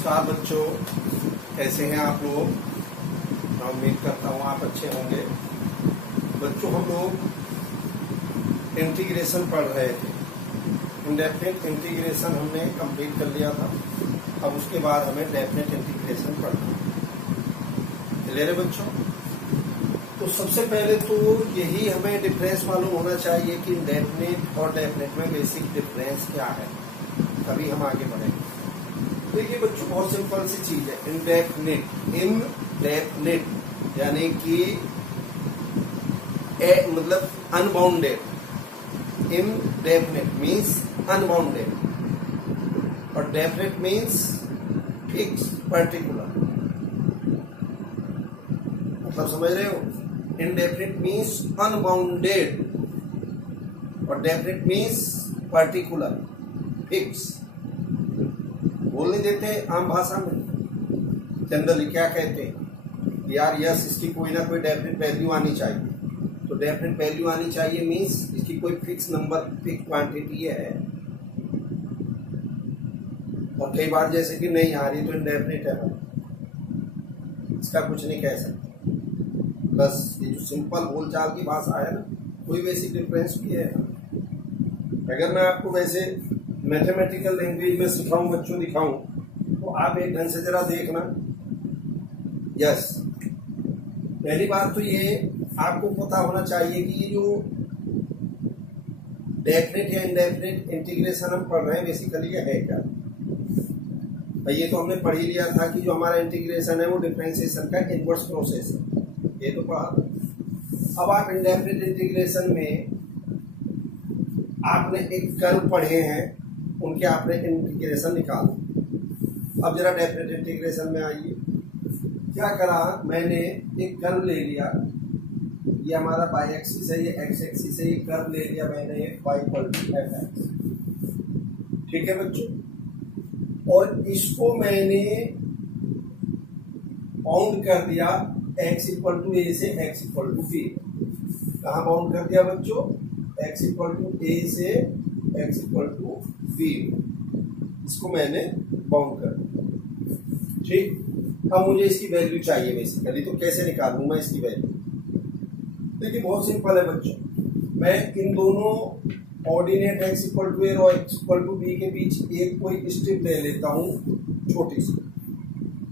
नमस्कार बच्चों, कैसे हैं आप लोग। मैं उम्मीद करता हूँ आप अच्छे होंगे। बच्चों, हम लोग इंटीग्रेशन पढ़ रहे थे। इंडेफिनिट इंटीग्रेशन हमने कंप्लीट कर लिया था। अब उसके बाद हमें डेफिनेट इंटीग्रेशन पढ़ना है। क्लियर है बच्चों। तो सबसे पहले तो यही हमें डिफरेंस मालूम होना चाहिए कि इंडेफिनिट और डेफिनेट में बेसिक डिफरेंस क्या है, तभी हम आगे बढ़ेंगे। देखिए बच्चों, बहुत सिंपल सी चीज है। इनडेफिनिट यानी कि मतलब अनबाउंडेड। इनडेफिनिट मीन्स अनबाउंडेड और डेफिनेट मीन्स फिक्स, पर्टिकुलर। मतलब समझ रहे हो। इनडेफिनिट मीन्स अनबाउंडेड और डेफिनेट मीन्स पर्टिकुलर, फिक्स। बोल नहीं देते आम भाषा में। जनरली क्या कहते हैं, यार यस, इसकी कोई ना कोई डेफिनेट वैल्यू आनी चाहिए। तो डेफिनेट वैल्यू आनी चाहिए मीन्स इसकी कोई फिक्स नंबर, फिक्स क्वांटिटी है। और कई बार जैसे कि नहीं आ रही तो इनडेफिनिट है, इसका कुछ नहीं कह सकते। बस ये जो सिंपल बोलचाल की भाषा है ना, कोई बेसिक डिफरेंस भी है। अगर मैं आपको वैसे मैथमेटिकल लैंग्वेज में सिखाऊं, बच्चों दिखाऊं, तो आप एक ढंग से जरा देखना। यस, पहली बात तो ये आपको पता होना चाहिए कि ये जो डेफिनेट या इनडेफिनेट इंटीग्रेशन हम पढ़ रहे हैं, बेसिकली ये है क्या। ये तो हमने पढ़ ही लिया था कि जो हमारा इंटीग्रेशन है वो डिफरेंशिएशन का इनवर्स प्रोसेस है, ये तो पढ़ा। अब आप इनडेफिनेट इंटीग्रेशन में आपने एक कर्व पढ़े हैं, उनके आपने इंटीग्रेशन निकालो। अब जरा डेफिनेट इंटीग्रेशन में आइए। क्या करा, मैंने एक कर्व ले लिया, ये हमारा बाई एक्सिस है, ये एक्स एक्सिस है, ये कर्व ले लिया मैंने y = fx। ठीक है बच्चों। और इसको मैंने बाउंड कर दिया x = a से x = b। कहाँ बाउंड कर दिया बच्चों, x = a से x = b। इसको मैंने बाउंड कर दिया। ठीक। अब मुझे इसकी वैल्यू चाहिए बेसिकली, तो कैसे निकालूं मैं इसकी वैल्यू। देखिए बहुत सिंपल है बच्चों। मैं इन दोनों ऑर्डिनेट x = a और x = b के बीच एक कोई स्ट्रिप ले लेता हूं, छोटी सी,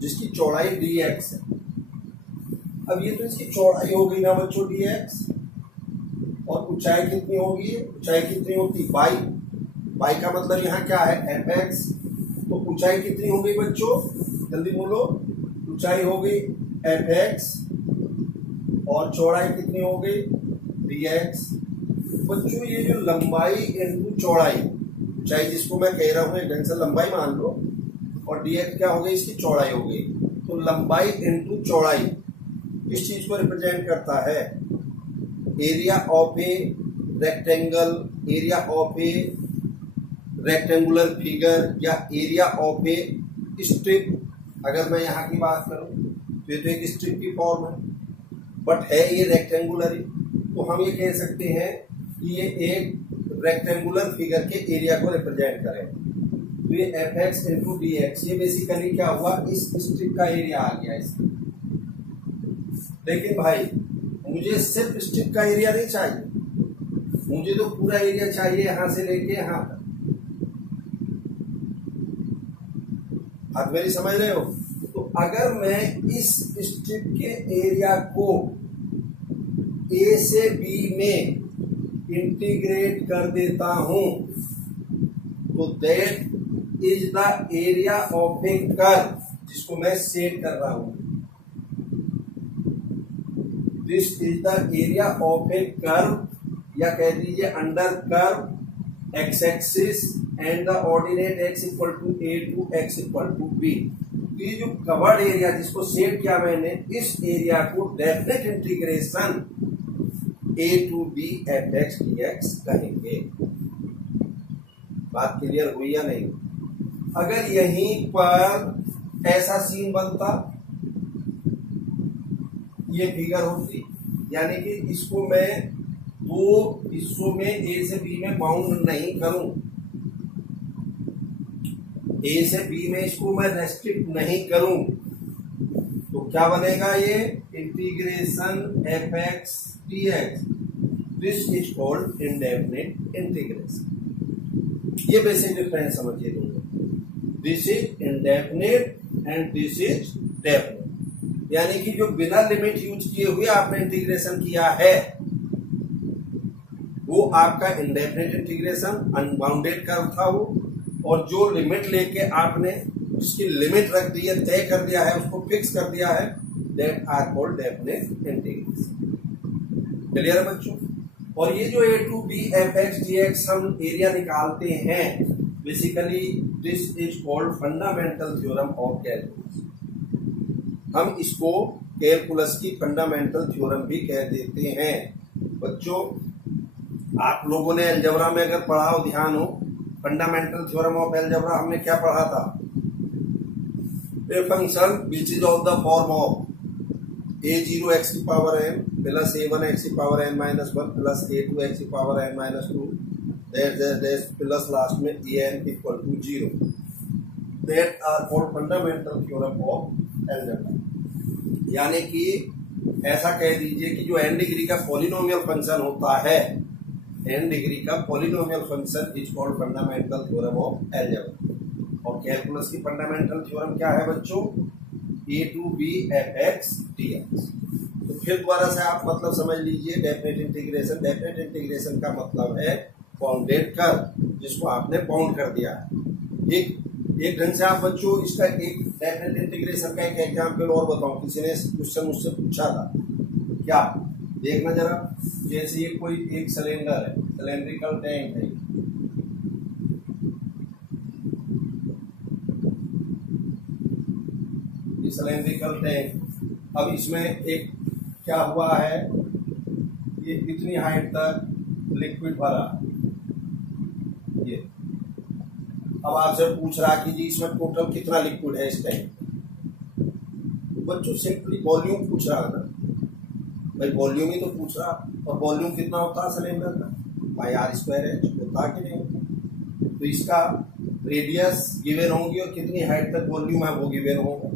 जिसकी चौड़ाई dx है। अब ये तो इसकी चौड़ाई हो गई ना बच्चों, dx। और ऊंचाई कितनी होगी, ऊंचाई कितनी होती, बाई का मतलब यहाँ क्या है, fx। तो ऊंचाई कितनी हो गई बच्चों, जल्दी बोलो। ऊंचाई हो गई fx और चौड़ाई कितनी हो गई, dx। बच्चों ये जो लंबाई इनटू चौड़ाई, ऊंचाई जिसको मैं कह रहा हूं एक ढंग से लंबाई मान लो, और dx क्या हो गई, इसकी चौड़ाई हो गई। तो लंबाई इनटू चौड़ाई किस चीज को रिप्रेजेंट करता है, area of a rectangle, area of A rectangular figure, या एरिया ऑफ ए स्ट्रिप। अगर मैं यहाँ की बात करूं तो ये तो एक स्ट्रिप की फॉर्म है, बट है ये रेक्टेंगुलर ही। तो हम ये कह सकते हैं कि ये एक रेक्टेंगुलर फिगर के एरिया को रिप्रेजेंट करें। तो ये fx × dx, ये बेसिकली क्या हुआ, इस स्ट्रिप का एरिया आ गया इसका। लेकिन भाई मुझे सिर्फ स्ट्रिप का एरिया नहीं चाहिए, मुझे तो पूरा एरिया चाहिए, यहां से लेके यहां तक। आप मेरी समझ रहे हो। तो अगर मैं इस स्ट्रिप के एरिया को a से b में इंटीग्रेट कर देता हूं, तो that is the area of A curve, जिसको मैं सेट कर रहा हूं। This is the area of A curve, या कह दीजिए under curve x axis and the ordinate x = a to x = b। ये जो कवर्ड एरिया जिसको सेट किया मैंने, इस एरिया को definite integration a to b fx dx कहेंगे। बात क्लियर हुई या नहीं। अगर यहीं पर ऐसा सीन बनता, ये फिगर होती, यानी कि इसको मैं दो हिस्सों में a से b में बाउंड नहीं करूं, ए से बी में इसको मैं रेस्ट्रिक्ट नहीं करूं तो क्या बनेगा ये integration f x d x, this is called indefinite integration. ये बेसिक डिफरेंस समझिए दोनों, this is indefinite and this is definite. यानी कि जो बिना लिमिट यूज किए हुए आपने इंटीग्रेशन किया है वो आपका इंडेफिनिट इंटीग्रेशन, अनबाउंडेड कर्व था वो, और जो लिमिट लेके आपने जिसकी लिमिट रख दी है, तय कर दिया है, उसको फिक्स कर दिया है, that are called definite integration. Clear है बच्चों? और ये जो a to b f x d x हम एरिया निकालते हैं, basically this is called fundamental theorem of calculus. हम इसको कैलकुलस की फंडामेंटल थ्योरम भी कह देते हैं। बच्चों आप लोगों ने अलजेब्रा में अगर पढ़ा हो, ध्यान हो, फंडामेंटल थ्योरम ऑफ अलजेब्रा हमने क्या पढ़ा था? A function which is of the form of a0 x की power n plus a1 x की power n minus 1 plus a2 x की power n minus 2 that plus last में an equal to 0, that are called fundamental theorem of algebra. यानी कि ऐसा कह दीजिए कि जो n डिग्री का पॉलिनोमियल फंक्शन होता है, n डिग्री का polynomial function is called fundamental theorem of algebra. और कैलकुलस की फंडामेंटल थ्योरम क्या है बच्चों? A to b f x d x. तो फिर दोबारा से आप मतलब समझ लीजिए डेफिनेट इंटीग्रेशन। डेफिनेट इंटीग्रेशन का मतलब है बाउंडेड कर्व, जिसको आपने बाउंड कर दिया है। एक ढंग से आप बच्चों इसका एक डेफिनेट इंटीग्रेशन का एक एग्जाम्पल और बताऊं। किसी ने क्वेश्चन मुझसे पूछा था, क्या देखना जरा, जैसे ये कोई एक सिलेंडर है, सिलेंड्रिकल टैंक है, सिलेंड्रिकल टैंक। अब इसमें एक क्या हुआ है, ये कितनी हाइट तक लिक्विड भरा, ये अब आपसे पूछ रहा कि जी इसमें टोटल कितना लिक्विड है इस टैंक। बच्चों सिंपली वॉल्यूम पूछ रहा ना भाई, वॉल्यूम ही तो पूछ रहा। और वॉल्यूम कितना होता है सिलेंडर का? भाई आर स्क्वायर एच होता कि नहीं? तो इसका रेडियस गिवन होंगी और कितनी हाइट तक वॉल्यूम है वो गिवन होगा,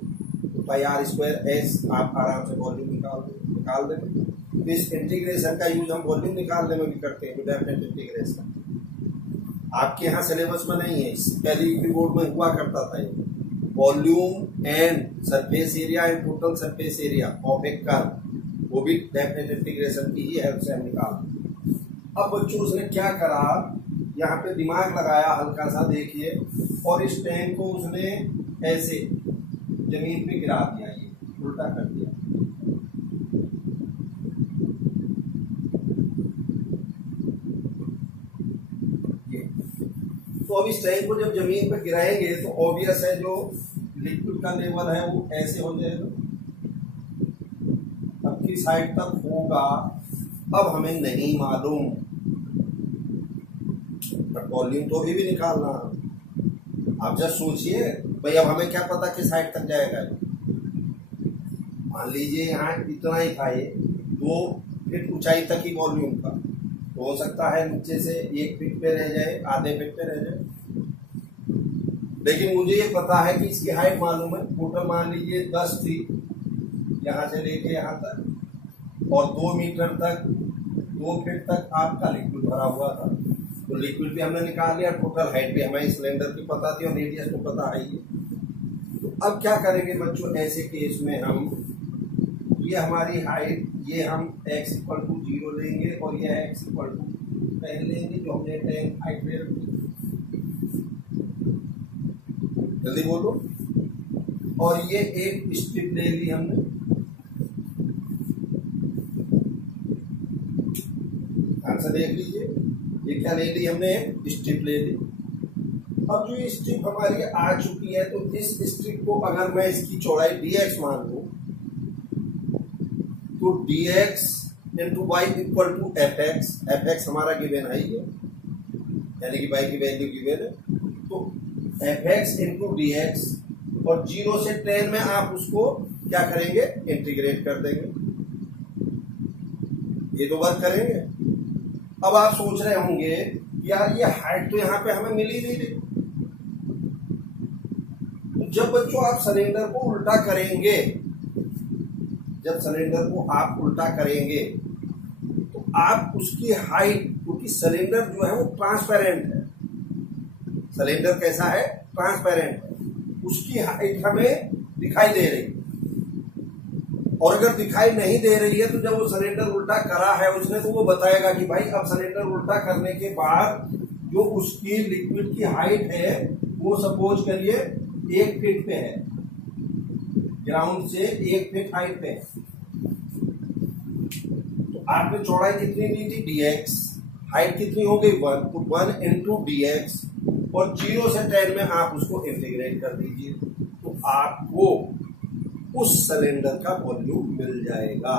तो भाई आर स्क्वायर एच आप आराम से वॉल्यूम निकाल देंगे। इस इंटीग्रेशन का यूज हम वॉल्यूम निकालने में भी करते हैं, डेफिनेट इंटीग्रेशन। आपके यहाँ सिलेबस में नहीं है, पहले यूपी बोर्ड में हुआ करता था ये, volume and surface area and total surface area of A curve, वो भी डेफिनेट इंटीग्रेशन की ही हेल्प से हम निकालते। अब बच्चों उसने क्या करा, यहाँ पे दिमाग लगाया हल्का सा, देखिए, और इस टैंक को उसने ऐसे जमीन पे गिरा दिया, ये उल्टा कर दिया। ये तो अब इस टैंक को जब जमीन पे गिराएंगे तो ऑब्वियस है जो लिक्विड का लेवल है वो ऐसे हो जाएगा। अब किस हाइट तक होगा अब हमें नहीं मालूम, बट वॉल्यूम तो अभी भी निकालना। आप जब सोचिए भाई, अब हमें क्या पता किस हाइट तक जाएगा। मान लीजिए यहाँ इतना ही था, ये 2 फीट ऊंचाई तक ही वॉल्यूम का, तो हो सकता है नीचे से 1 फीट पे रह जाए, आधे फीट पे रह जाए, लेकिन मुझे ये पता है कि इसकी हाइट मालूम है। टोटल मान लीजिए 10 थी यहाँ से लेके यहाँ तक, और 2 मीटर तक, 2 फीट तक आपका लिक्विड भरा हुआ था, तो लिक्विड भी हमने निकाल लिया, टोटल हाइट भी हमें सिलेंडर की पता थी और रेडियस को पता है ही। तो अब क्या करेंगे बच्चों ऐसे केस में, हम ये हमारी हाइट, ये हम x इक्वल टू 0 लेंगे और ये x इक्वल टू पहले लेंगे जो हमने टैंक हाइट में रखी। जल्दी बोलो। और ये एक स्ट्रिप ले ली हमने, आंसर देख लीजिए, ये क्या ले ली हमने, स्ट्रिप ले ली। अब जो ये स्ट्रिप हमारी आ चुकी है, तो इस स्ट्रिप को अगर मैं इसकी चौड़ाई dx मान लूं, तो dx into Y equal to F X हमारा गिवन है, यानी कि y की वैल्यू गिवन है, तो F X into D X, और 0 से 10 में आप उसको क्या करेंगे, इंटीग्रेट कर देंगे। ये तो वर्क करेंगे। अब आप सोच रहे होंगे यार ये हाइट तो यहाँ पे हमें मिल ही नहीं रही, जब बच्चों आप सिलेंडर को उल्टा करेंगे, जब सिलेंडर को आप उल्टा करेंगे तो आप उसकी हाइट, क्योंकि सिलेंडर जो है वो ट्रांसपेरेंट है, सिलेंडर कैसा है, ट्रांसपेरेंट है, उसकी हाइट हमें दिखाई दे रही है। और अगर दिखाई नहीं दे रही है तो जब वो सिलेंडर उल्टा करा है उसने तो वो बताएगा कि भाई अब सिलेंडर उल्टा करने के बाद जो उसकी लिक्विड की हाइट है वो सपोज करिए 1 फीट पे है, ग्राउंड से 1 फीट हाइट पे है। तो आपने चौड़ाई कितनी दी थी, dx, हाइट कितनी हो गई 1, तो 1 इंटू dx, और 0 से 10 में आप उसको इंटीग्रेट कर दीजिए तो आपको उस सिलेंडर का वॉल्यूम मिल जाएगा।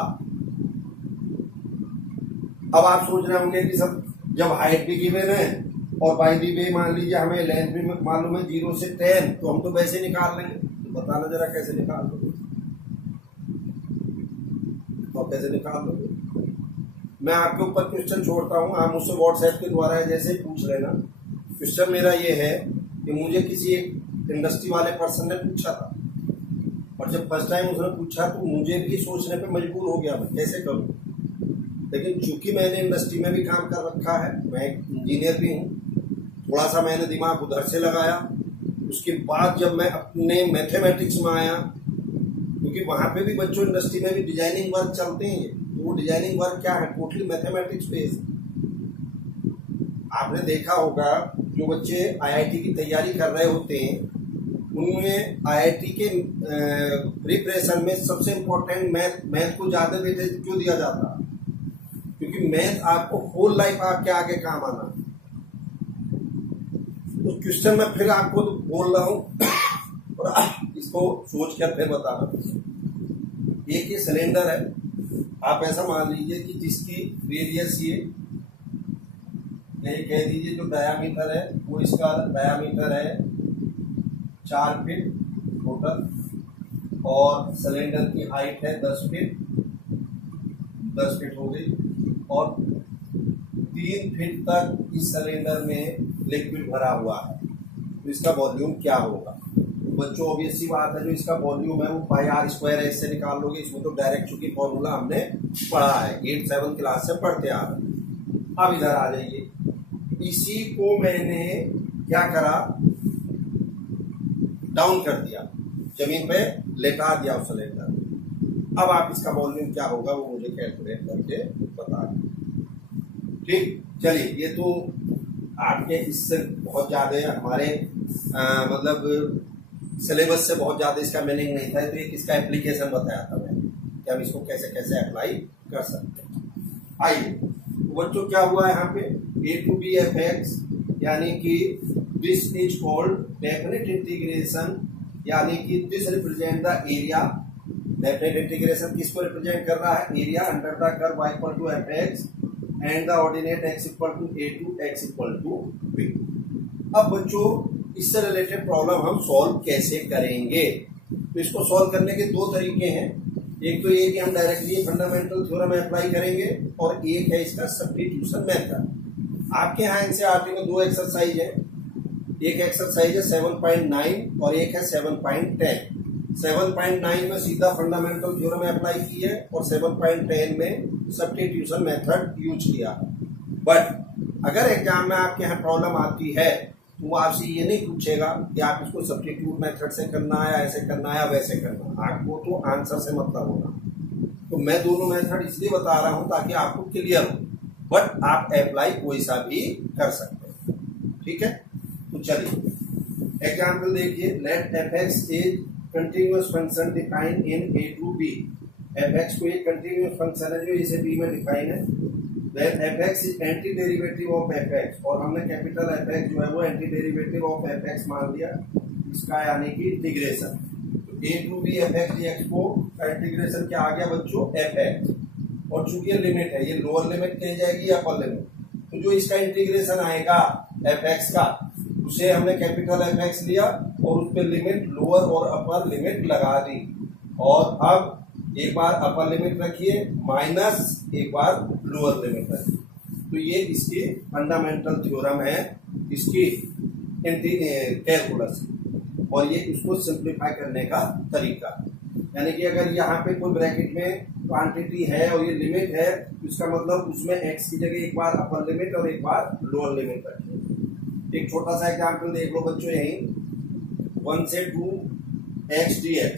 अब आप सोच रहे होंगे कि सब जब हाइट भी गिवन है और बाय द वे मान लीजिए हमें लेंथ भी मालूम है 0 से 10, तो हम तो वैसे निकाल लेंगे। तो बताना जरा कैसे निकाल लोगे, तो कैसे निकाल लोगे। मैं आपके ऊपर क्वेश्चन छोड़ता हूं, आप मुझसे व्हाट्सएप के द्वारा जैसे पूछ लेना। क्वेश्चन मेरा ये है कि मुझे किसी एक इंडस्ट्री वाले पर्सन ने पूछा था, और जब फर्स्ट टाइम उसने पूछा तो मुझे भी सोचने पे मजबूर हो गया मैं कैसे करूं। लेकिन चूंकि मैंने इंडस्ट्री में भी काम कर रखा है, मैं इंजीनियर भी हूं, थोड़ा सा मैंने दिमाग उधर से लगाया। उसके बाद जब मैं अपने मैथमेटिक्स में आया, क्योंकि वहां पे भी बच्चों इंडस्ट्री में भी डिजाइनिंग वर्क चलते हैं, तो वो डिजाइनिंग वर्क क्या है, टोटली मैथमेटिक्स बेस्ड। आपने देखा होगा जो बच्चे आईआईटी की तैयारी कर रहे होते हैं उनमें आईआईटी के प्रिपरेशन में सबसे इम्पोर्टेंट मैथ को ज्यादा वेटेज क्यों दिया जाता है, क्योंकि मैथ आपको होल लाइफ आपके आगे काम आना। तो क्वेश्चन में फिर आपको बोल रहा हूं और इसको सोच कर फिर बता रहा हूं। एक ये सिलेंडर है, आप ऐसा मान लीजिए कि जिसकी रेडियस ये कह दीजिए जो डायामीटर है वो इसका डायामीटर है 4 फीट टोटल, और सिलेंडर की हाइट है 10 फीट, 10 फीट हो गई, और 3 फीट तक इस सिलेंडर में लिक्विड भरा हुआ है। तो इसका वॉल्यूम क्या होगा। तो बच्चों ऑब्वियस सी बात है, जो इसका वॉल्यूम है वो पाई आर स्क्वायर है, इससे निकाल लोगे। इसमें तो डायरेक्ट चूंकि फॉर्मूला हमने पढ़ा है, 8-7 क्लास से पढ़ते आ रहे हैं। अब इधर आ जाइए, इसी को मैंने क्या करा, डाउन कर दिया, जमीन पे लेटा दिया उस सिलेंडर। अब आप इसका वॉल्यूम क्या होगा वो मुझे कैलकुलेट करके बता दें। ठीक, चलिए, ये तो आपके इससे बहुत ज्यादा हमारे मतलब सिलेबस से बहुत ज्यादा इसका मीनिंग नहीं था, तो एक इसका एप्लीकेशन बताया था मैंने कि हम इसको कैसे कैसे अप्लाई कर सकते हैं। आइए बच्चों, क्या हुआ है यहाँ पे, a to b fx, यानी कि this is called definite integration, यानी कि this represent the area. Definite integration किसको रिप्रेजेंट कर रहा है, area under the curve y equal to fx and the ordinate x equal to a to x equal to b। अब बच्चों इससे related problem हम सॉल्व कैसे करेंगे, तो इसको सॉल्व करने के 2 तरीके हैं। एक तो ये कि हम डायरेक्टली फंडामेंटल थ्योरम अप्लाई करेंगे, और एक है इसका सब्स्टिट्यूशन मेथड। आपके यहाँ एनसीईआरटी में 2 एक्सरसाइज है, एक एक्सरसाइज है 7.9 और एक है 7.10। 7.9 में सीधा फंडामेंटल थ्योरम अप्लाई की है और 7.10 में सब्स्टिट्यूशन मेथड यूज किया। बट अगर एग्जाम में आपके यहाँ प्रॉब्लम आती है तो वो आपसे ये नहीं पूछेगा कि आप इसको सब्स्टिट्यूट मेथड से करना है, ऐसे करना है, वैसे करना है, आपको तो आंसर से मतलब होना। तो मैं दोनों मेथड इसलिए बता रहा हूं ताकि आपको क्लियर हो, बट आप अप्लाई कोई सा भी कर सकते हैं। ठीक है, तो चलिए एग्जाम्पल देखिए। Let F x is continuous function defined in a to b। F X को एक कंटिन्यूअस फंक्शन है जो इसे b में डिफाइन है। Then fx is anti derivative of fx, और हमने कैपिटल fx जो है वो एंटी डेरिवेटिव ऑफ fx मान लिया, इसका यानी कि इंटीग्रेशन। तो a to b fx dx को इंटीग्रेशन क्या आ गया बच्चों, fx, और चूंकि ये लिमिट है, ये लोअर लिमिट कही जाएगी या अपर लिमिट, तो जो इसका इंटीग्रेशन आएगा fx का, उसे हमने कैपिटल fx लिया और उस पर लिमिट लोअर और अपर लिमिट लगा दी। और अब एक बार अपर लिमिट रखिए माइनस एक बार लोअर लिमिट रखिए, तो ये इसकी फंडामेंटल थ्योरम है इसकी कैलकुलस। और ये इसको सिंप्लीफाई करने का तरीका। यानी कि अगर यहाँ पे कोई ब्रैकेट में क्वांटिटी है और ये लिमिट है तो इसका मतलब उसमें x की जगह एक बार अपर लिमिट और एक बार लोअर लिमिट रखें। एक छोटा सा एग्जाम्पल देख लो बच्चों, यही 1 से 2 x dx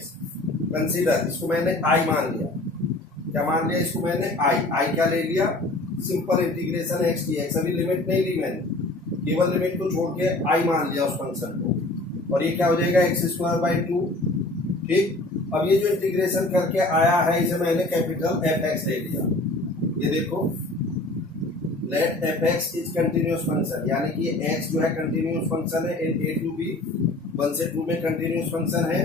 कंसीडर, इसको मैंने i मान लिया। क्या मान लिया इसको मैंने? i क्या ले लिया? Simple integration x dx। अभी लिमिट नहीं ली मैंने, केवल लिमिट को छोड़ के i मान लिया उस फंक्शन को, और ये क्या हो जाएगा x²/2। ठीक, अब ये जो इंटीग्रेशन करके आया है इसे मैंने कैपिटल fx ले लिया। ये देखो, let fx is continuous function, यानी कि ये x जो है कंटिन्यूअस फंक्शन है इन a to b, 1 से 2 में कंटिन्यूअस फंक्शन है,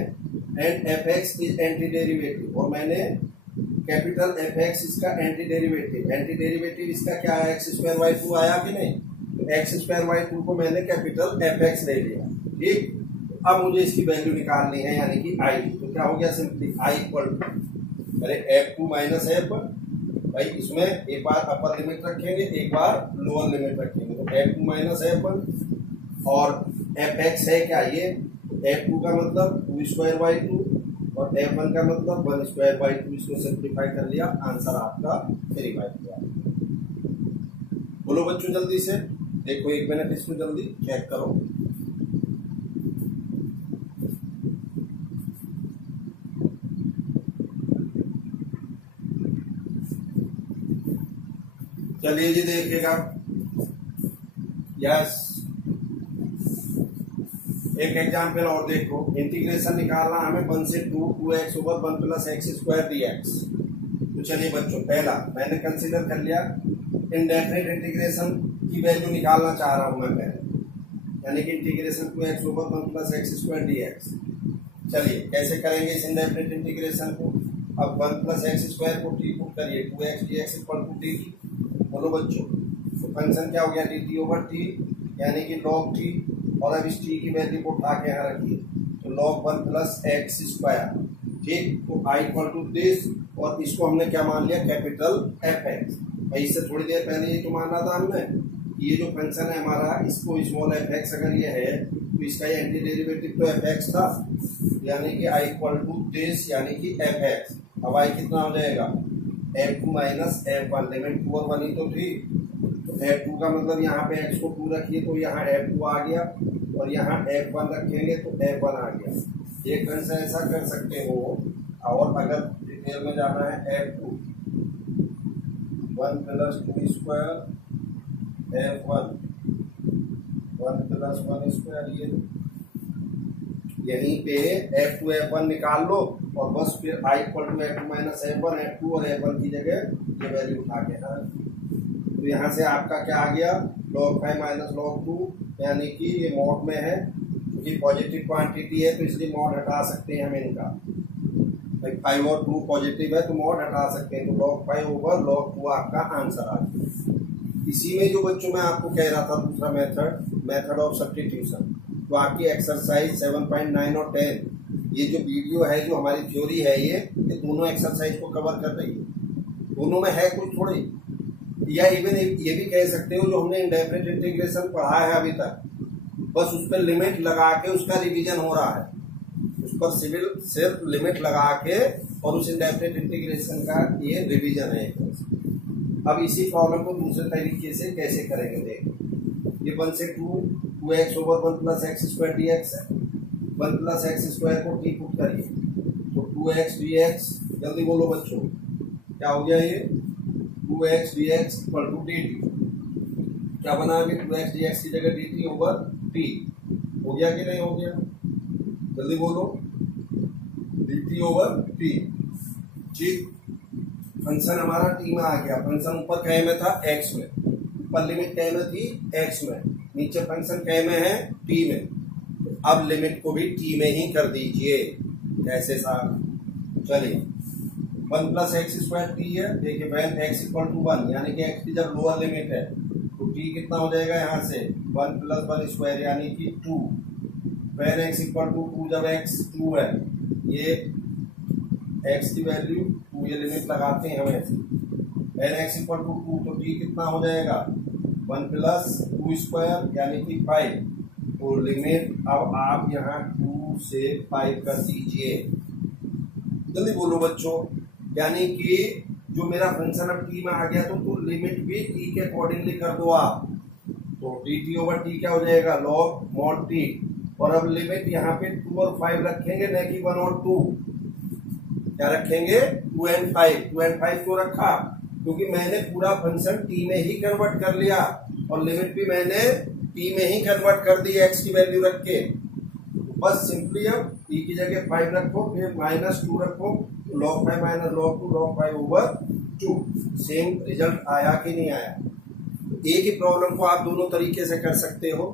and fx is anti derivative, और मैंने कैपिटल fx इसका एंटी डेरिवेटिव, एंटी डेरिवेटिव इसका क्या है? x²/2 आया कि नहीं? x²/2 को मैंने कैपिटल fx ले लिया। ठीक, अब मुझे इसकी वैल्यू निकालनी है, यानी कि i। तो क्या हो गया? सिंपली i इक्वल टू, अरे f2 माइनस f, भाई इसमें एक बार अपर लिमिट रखेंगे एक बार लोअर लिमिट रखेंगे, तो f2 माइनस f1, और fx है क्या? ये f2 का मतलब 2²/2 और f1 का मतलब 1²/2। इसको सिंप्लीफाई कर लिया, आंसर आपका 3/2। बोलो बच्चों जल्दी से, देखो 1 मिनट इसको जल्दी चेक करो। चलिए जी देखिएगा, यस एक एग्जाम्पल और देखो। इंटीग्रेशन निकालना हमें 1 से 2 2x/1 + x² dx। तो चलिए बच्चों, पहला मैंने कंसीडर कर लिया इनडेफिनिट इंटीग्रेशन की वैल्यू निकालना चाह रहा हूं मैं पहले, यानी कि इंटीग्रेशन 2x/1 + x² dx। चलिए कैसे करेंगे इस इनडेफिनिट इंटीग्रेशन को? अब 1 + x² को t पुट करिए, 2x dx = dt। बोलो बच्चों, तो फंक्शन क्या हो गया? dt/t, यानी कि log t, और अब इस t की वैल्यू को उठा के यहाँ रखिए, तो log 1 + x²। ठीक, तो i = दिस, और इसको हमने क्या मान लिया? Capital fx। भाई इससे थोड़ी देर पहले ये तो माना था हमने, ये जो फंक्शन है हमारा, इसको स्मॉल fx अगर ये है तो इसका ये एंटी डेरिवेटिव तो fx था, यानी कि i = दिस, यानी कि fx। अब i कितना हो जाएगा? f2 माइनस f1, लिमिट 2 और 1 ही तो थी, तो f2 का मतलब यहाँ पे x को 2 रखिए तो यहाँ f2 आ गया, और यहाँ f1 रखेंगे तो f1 आ गया। एक ढंग से ऐसा कर सकते हो, और अगर डिटेल में जाना है f2 1 + 2² f1 1 + 1², ये यहीं पे f2 f1 निकाल लो, और बस फिर i = f2 minus f1, f2 और f1 की जगह ये वैल्यू उठा के ना, तो यहाँ से आपका क्या आ गया? log 5 माइनस log 2, यानी कि ये मॉड में है, क्योंकि पॉजिटिव क्वांटिटी है तो इसलिए मॉड हटा सकते हैं हम इनका। 5 और 2 पॉजिटिव है तो मॉड हटा सकते हैं, तो log 5/log 2 आपका आंसर आ गया। इसी में जो बच्चों मैं आपको कह रहा था दूसरा मेथड ऑफ सब्स्टिट्यूशन, तो आपकी एक्सरसाइज 7.9 और 10, ये जो वीडियो है जो हमारी थ्योरी है ये दोनों एक्सरसाइज को कवर कर रही है। दोनों में है कुछ थोड़ी, या इवन ये भी कह सकते हो जो हमने इंडेफिनिट इंटीग्रेशन पढ़ा है अभी तक, बस उस पर लिमिट लगा के उसका रिवीजन हो रहा है, उस पर सिर्फ लिमिट लगा के, और उस इंडेफिनिट इंटीग्रेशन का ये रिवीजन है। अब इसी प्रॉब्लम को दूसरे तरीके से कैसे करेंगे देखो। ये 1 से 2 2x/1 + x² dx है, 1 + x² को t पुट करिए, तो 2x dx, जल्दी बोलो बच्चों क्या हो गया? ये 2x dx = dt। क्या बना अभी? 2x dx की जगह dt/t हो गया कि नहीं हो गया? जल्दी बोलो, dt/t। ठीक, फंक्शन हमारा t में आ गया। फंक्शन ऊपर कै में था? x में। ऊपर लिमिट कै में थी? x में। नीचे फंक्शन कै में है? t में। तो अब लिमिट को भी t में ही कर दीजिए। कैसे साहब? चलिए 1 + x² t है। देखिए when x = 1, यानी कि x की जब लोअर लिमिट है तो t कितना हो जाएगा? यहाँ से 1 + 1² यानी कि 2। when x = 2, जब x 2 है, ये x की वैल्यू 2, ये लिमिट लगाते हैं हमें। when x = 2 तो t कितना हो जाएगा? 1 + 2² यानी कि 5। तो लिमिट अब आप यहाँ 2 से 5 कर दीजिए। जल्दी बोलो बच्चों। यानी कि जो मेरा फंक्शन अब टी में आ गया तो लिमिट भी टी के अकॉर्डिंगली कर दो आप। तो डी टी ओवर टी क्या हो जाएगा, लॉग मॉड टी। और अब लिमिट यहाँ पे 2 और 5 रखेंगे, न कि 1 और 2। क्या रखेंगे, 2 and 5। 2 and 5 क्यों रखा, क्योंकि मैंने पूरा फंक्शन टी में ही कन्वर्ट कर लिया और लिमिट भी मैंने टी में ही कन्वर्ट कर दी एक्स की वैल्यू रख के। बस सिंपली अब टी की जगह 5 रखो, फिर -2 रखो, log 5 minus log 2 log 5 over 2। Same result आया कि नहीं आया। एक ही प्रॉब्लम को आप दोनों तरीके से कर सकते हो।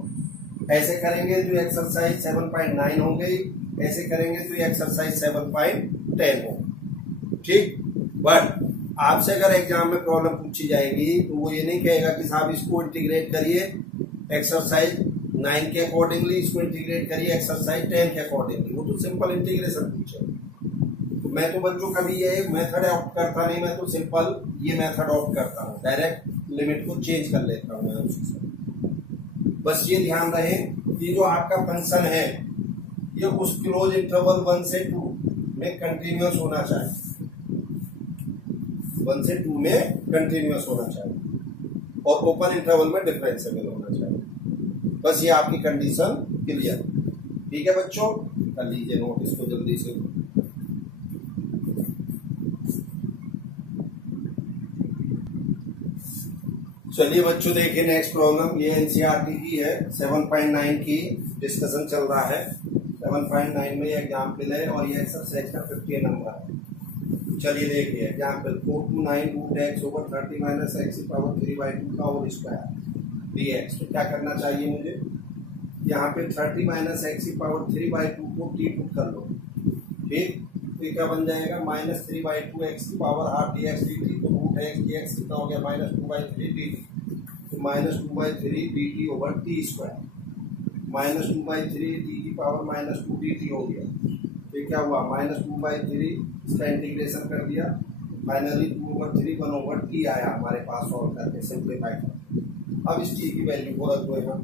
ऐसे करेंगे तो एक्सरसाइज 7.9 हो गई, ऐसे करेंगे तो एक्सरसाइज 7.10 हो। ठीक, बट आपसे अगर एग्जाम में प्रॉब्लम पूछी जाएगी तो वो ये नहीं कहेगा कि साहब इसको इंटीग्रेट करिए एक्सरसाइज 9 के अकॉर्डिंगली, इसको इंटीग्रेट करिए एक्सरसाइज 10 के अकॉर्डिंगली। वो तो सिंपल इंटीग्रेशन पूछे। तो मैं तो बच्चों कभी ये मेथड ऑप्ट करता नहीं, मैं तो सिंपल ये मेथड ऑप्ट करता हूँ, डायरेक्ट लिमिट को चेंज कर लेता हूँ मैं उसी से। बस ये ध्यान रहे कि जो आपका फंक्शन है ये उस क्लोज इंटरवल 1 से 2 में कंटिन्यूअस होना चाहिए। 1 से 2 में कंटिन्यूअस होना चाहिए और ओपन इंटरवल में डिफरेंशिएबल होना चाहिए। बस ये आपकी कंडीशन क्लियर। ठीक है बच्चों, कर लीजिए नोट इसको जल्दी से। चलिए बच्चों देखिए नेक्स्ट प्रॉब्लम, ये एनसीईआरटी की है, 7.9 की डिस्कशन चल रहा है। 7.9 में ये एग्जाम्पल है और ये एक्सरसाइज का 50 नंबर है। चलिए देखिए example, 4 to 9 root X over 30 minus X power 3/2 का होल स्क्वायर dx। तो क्या करना चाहिए मुझे, यहाँ पे 30 माइनस एक्स पावर 3/2 को टी पुट कर लो। ठीक, तो क्या बन जाएगा, -3/2 एक्स की पावर हाफ dx dt। तो रूट एक्स dx कितना हो गया, -2/3 dt। तो -2/3 dt over T square, -2/3 T की पावर -2 dt हो गया। तो क्या हुआ, -2/3 इसका इंटीग्रेशन कर दिया, फाइनली 2/3 1/t आया हमारे पास सॉल्व करके सिंप्लीफाई करके। अब इस टी की वैल्यू को रख दो यहाँ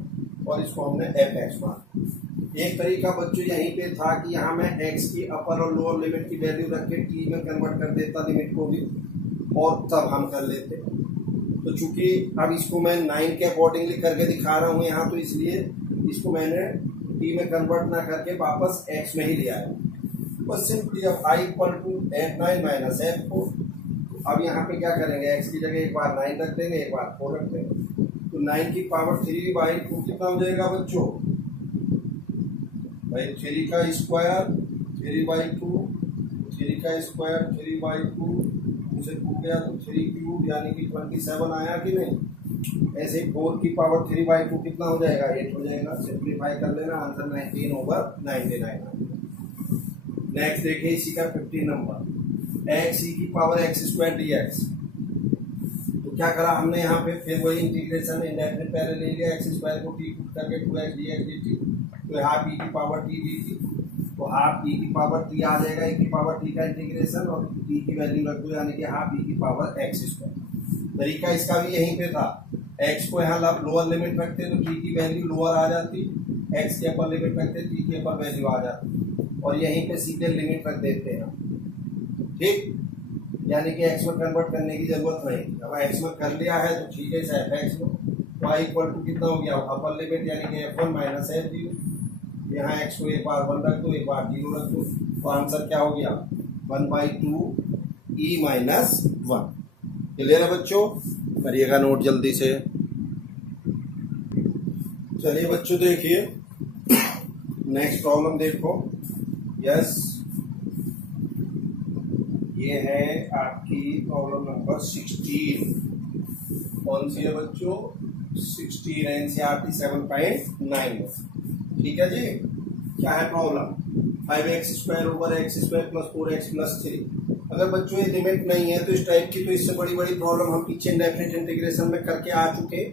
और इसको हमने एफ एक्स मान। एक तरीका बच्चों यहीं पे था कि यहाँ मैं x की अपर और लोअर लिमिट की वैल्यू रख के t में कन्वर्ट कर देता लिमिट को भी, और तब हम कर लेते। तो चूंकि अब इसको मैं 9 के अकॉर्डिंगली करके दिखा रहा हूँ यहाँ, तो इसलिए इसको मैंने t में कन्वर्ट ना करके वापस x में ही ले आया। बस सिंपली अब i = f9 माइनस f4। अब यहाँ पे क्या करेंगे, x की जगह एक बार 9 रख देंगे, एक बार 4 रख देंगे। तो 9 की पावर 3/2 कितना हो जाएगा बच्चों, भाई 3 का स्क्वायर 3/2, 3 का स्क्वायर 3/2, उसे 2 गया तो 3³ यानी कि 27 आया कि नहीं। ऐसे 4 की पावर 3/2 कितना हो जाएगा, 8 हो जाएगा। सिंप्लीफाई कर लेना, आंसर 19/99। नेक्स्ट देखिए इसी का 50 नंबर, x e की पावर x² dx। तो क्या करा हमने यहाँ पे, फिर वही इंटीग्रेशन इंडेफिनिट पहले ले लिया, x² को t पुट करके 2x dx dt। तो हाफ e की पावर t dt, तो हाफ e की पावर t आ जाएगा, e की पावर t का इंटीग्रेशन और t की वैल्यू रख दो, यानी कि हाफ e की पावर x²। तरीका इसका भी यहीं पे था, x को यहाँ लोअर लिमिट रखते तो t की वैल्यू लोअर आ जाती, x की अपर लिमिट रखते t की अपर वैल्यू आ जाती, और यहीं पे सीधे लिमिट रख देते हैं। ठीक, यानी कि x में कन्वर्ट करने की जरूरत नहीं। अब x में कर लिया है तो ठीक है, इसे f(x) में y = कितना हो गया, अपर लिमिट यानी कि f1 माइनस f0। यहाँ x को एक बार 1 रख दो, एक बार 0 रख दो, तो आंसर क्या हो गया, 1/2 e - 1। क्लियर है बच्चों, करिएगा नोट जल्दी से। चलिए बच्चों देखिए नेक्स्ट प्रॉब्लम देखो। यस, ये है आपकी प्रॉब्लम नंबर 16। कौन सी है बच्चों, 16 एनसीईआरटी 7.9। ठीक है जी, क्या है problem, 5x² over x² + 4x + 3। अगर बच्चों ये लिमिट नहीं है तो इस टाइप की, तो इससे बड़ी बड़ी प्रॉब्लम हम पीछे इंडेफिनिट इंटीग्रेशन में करके आ चुके।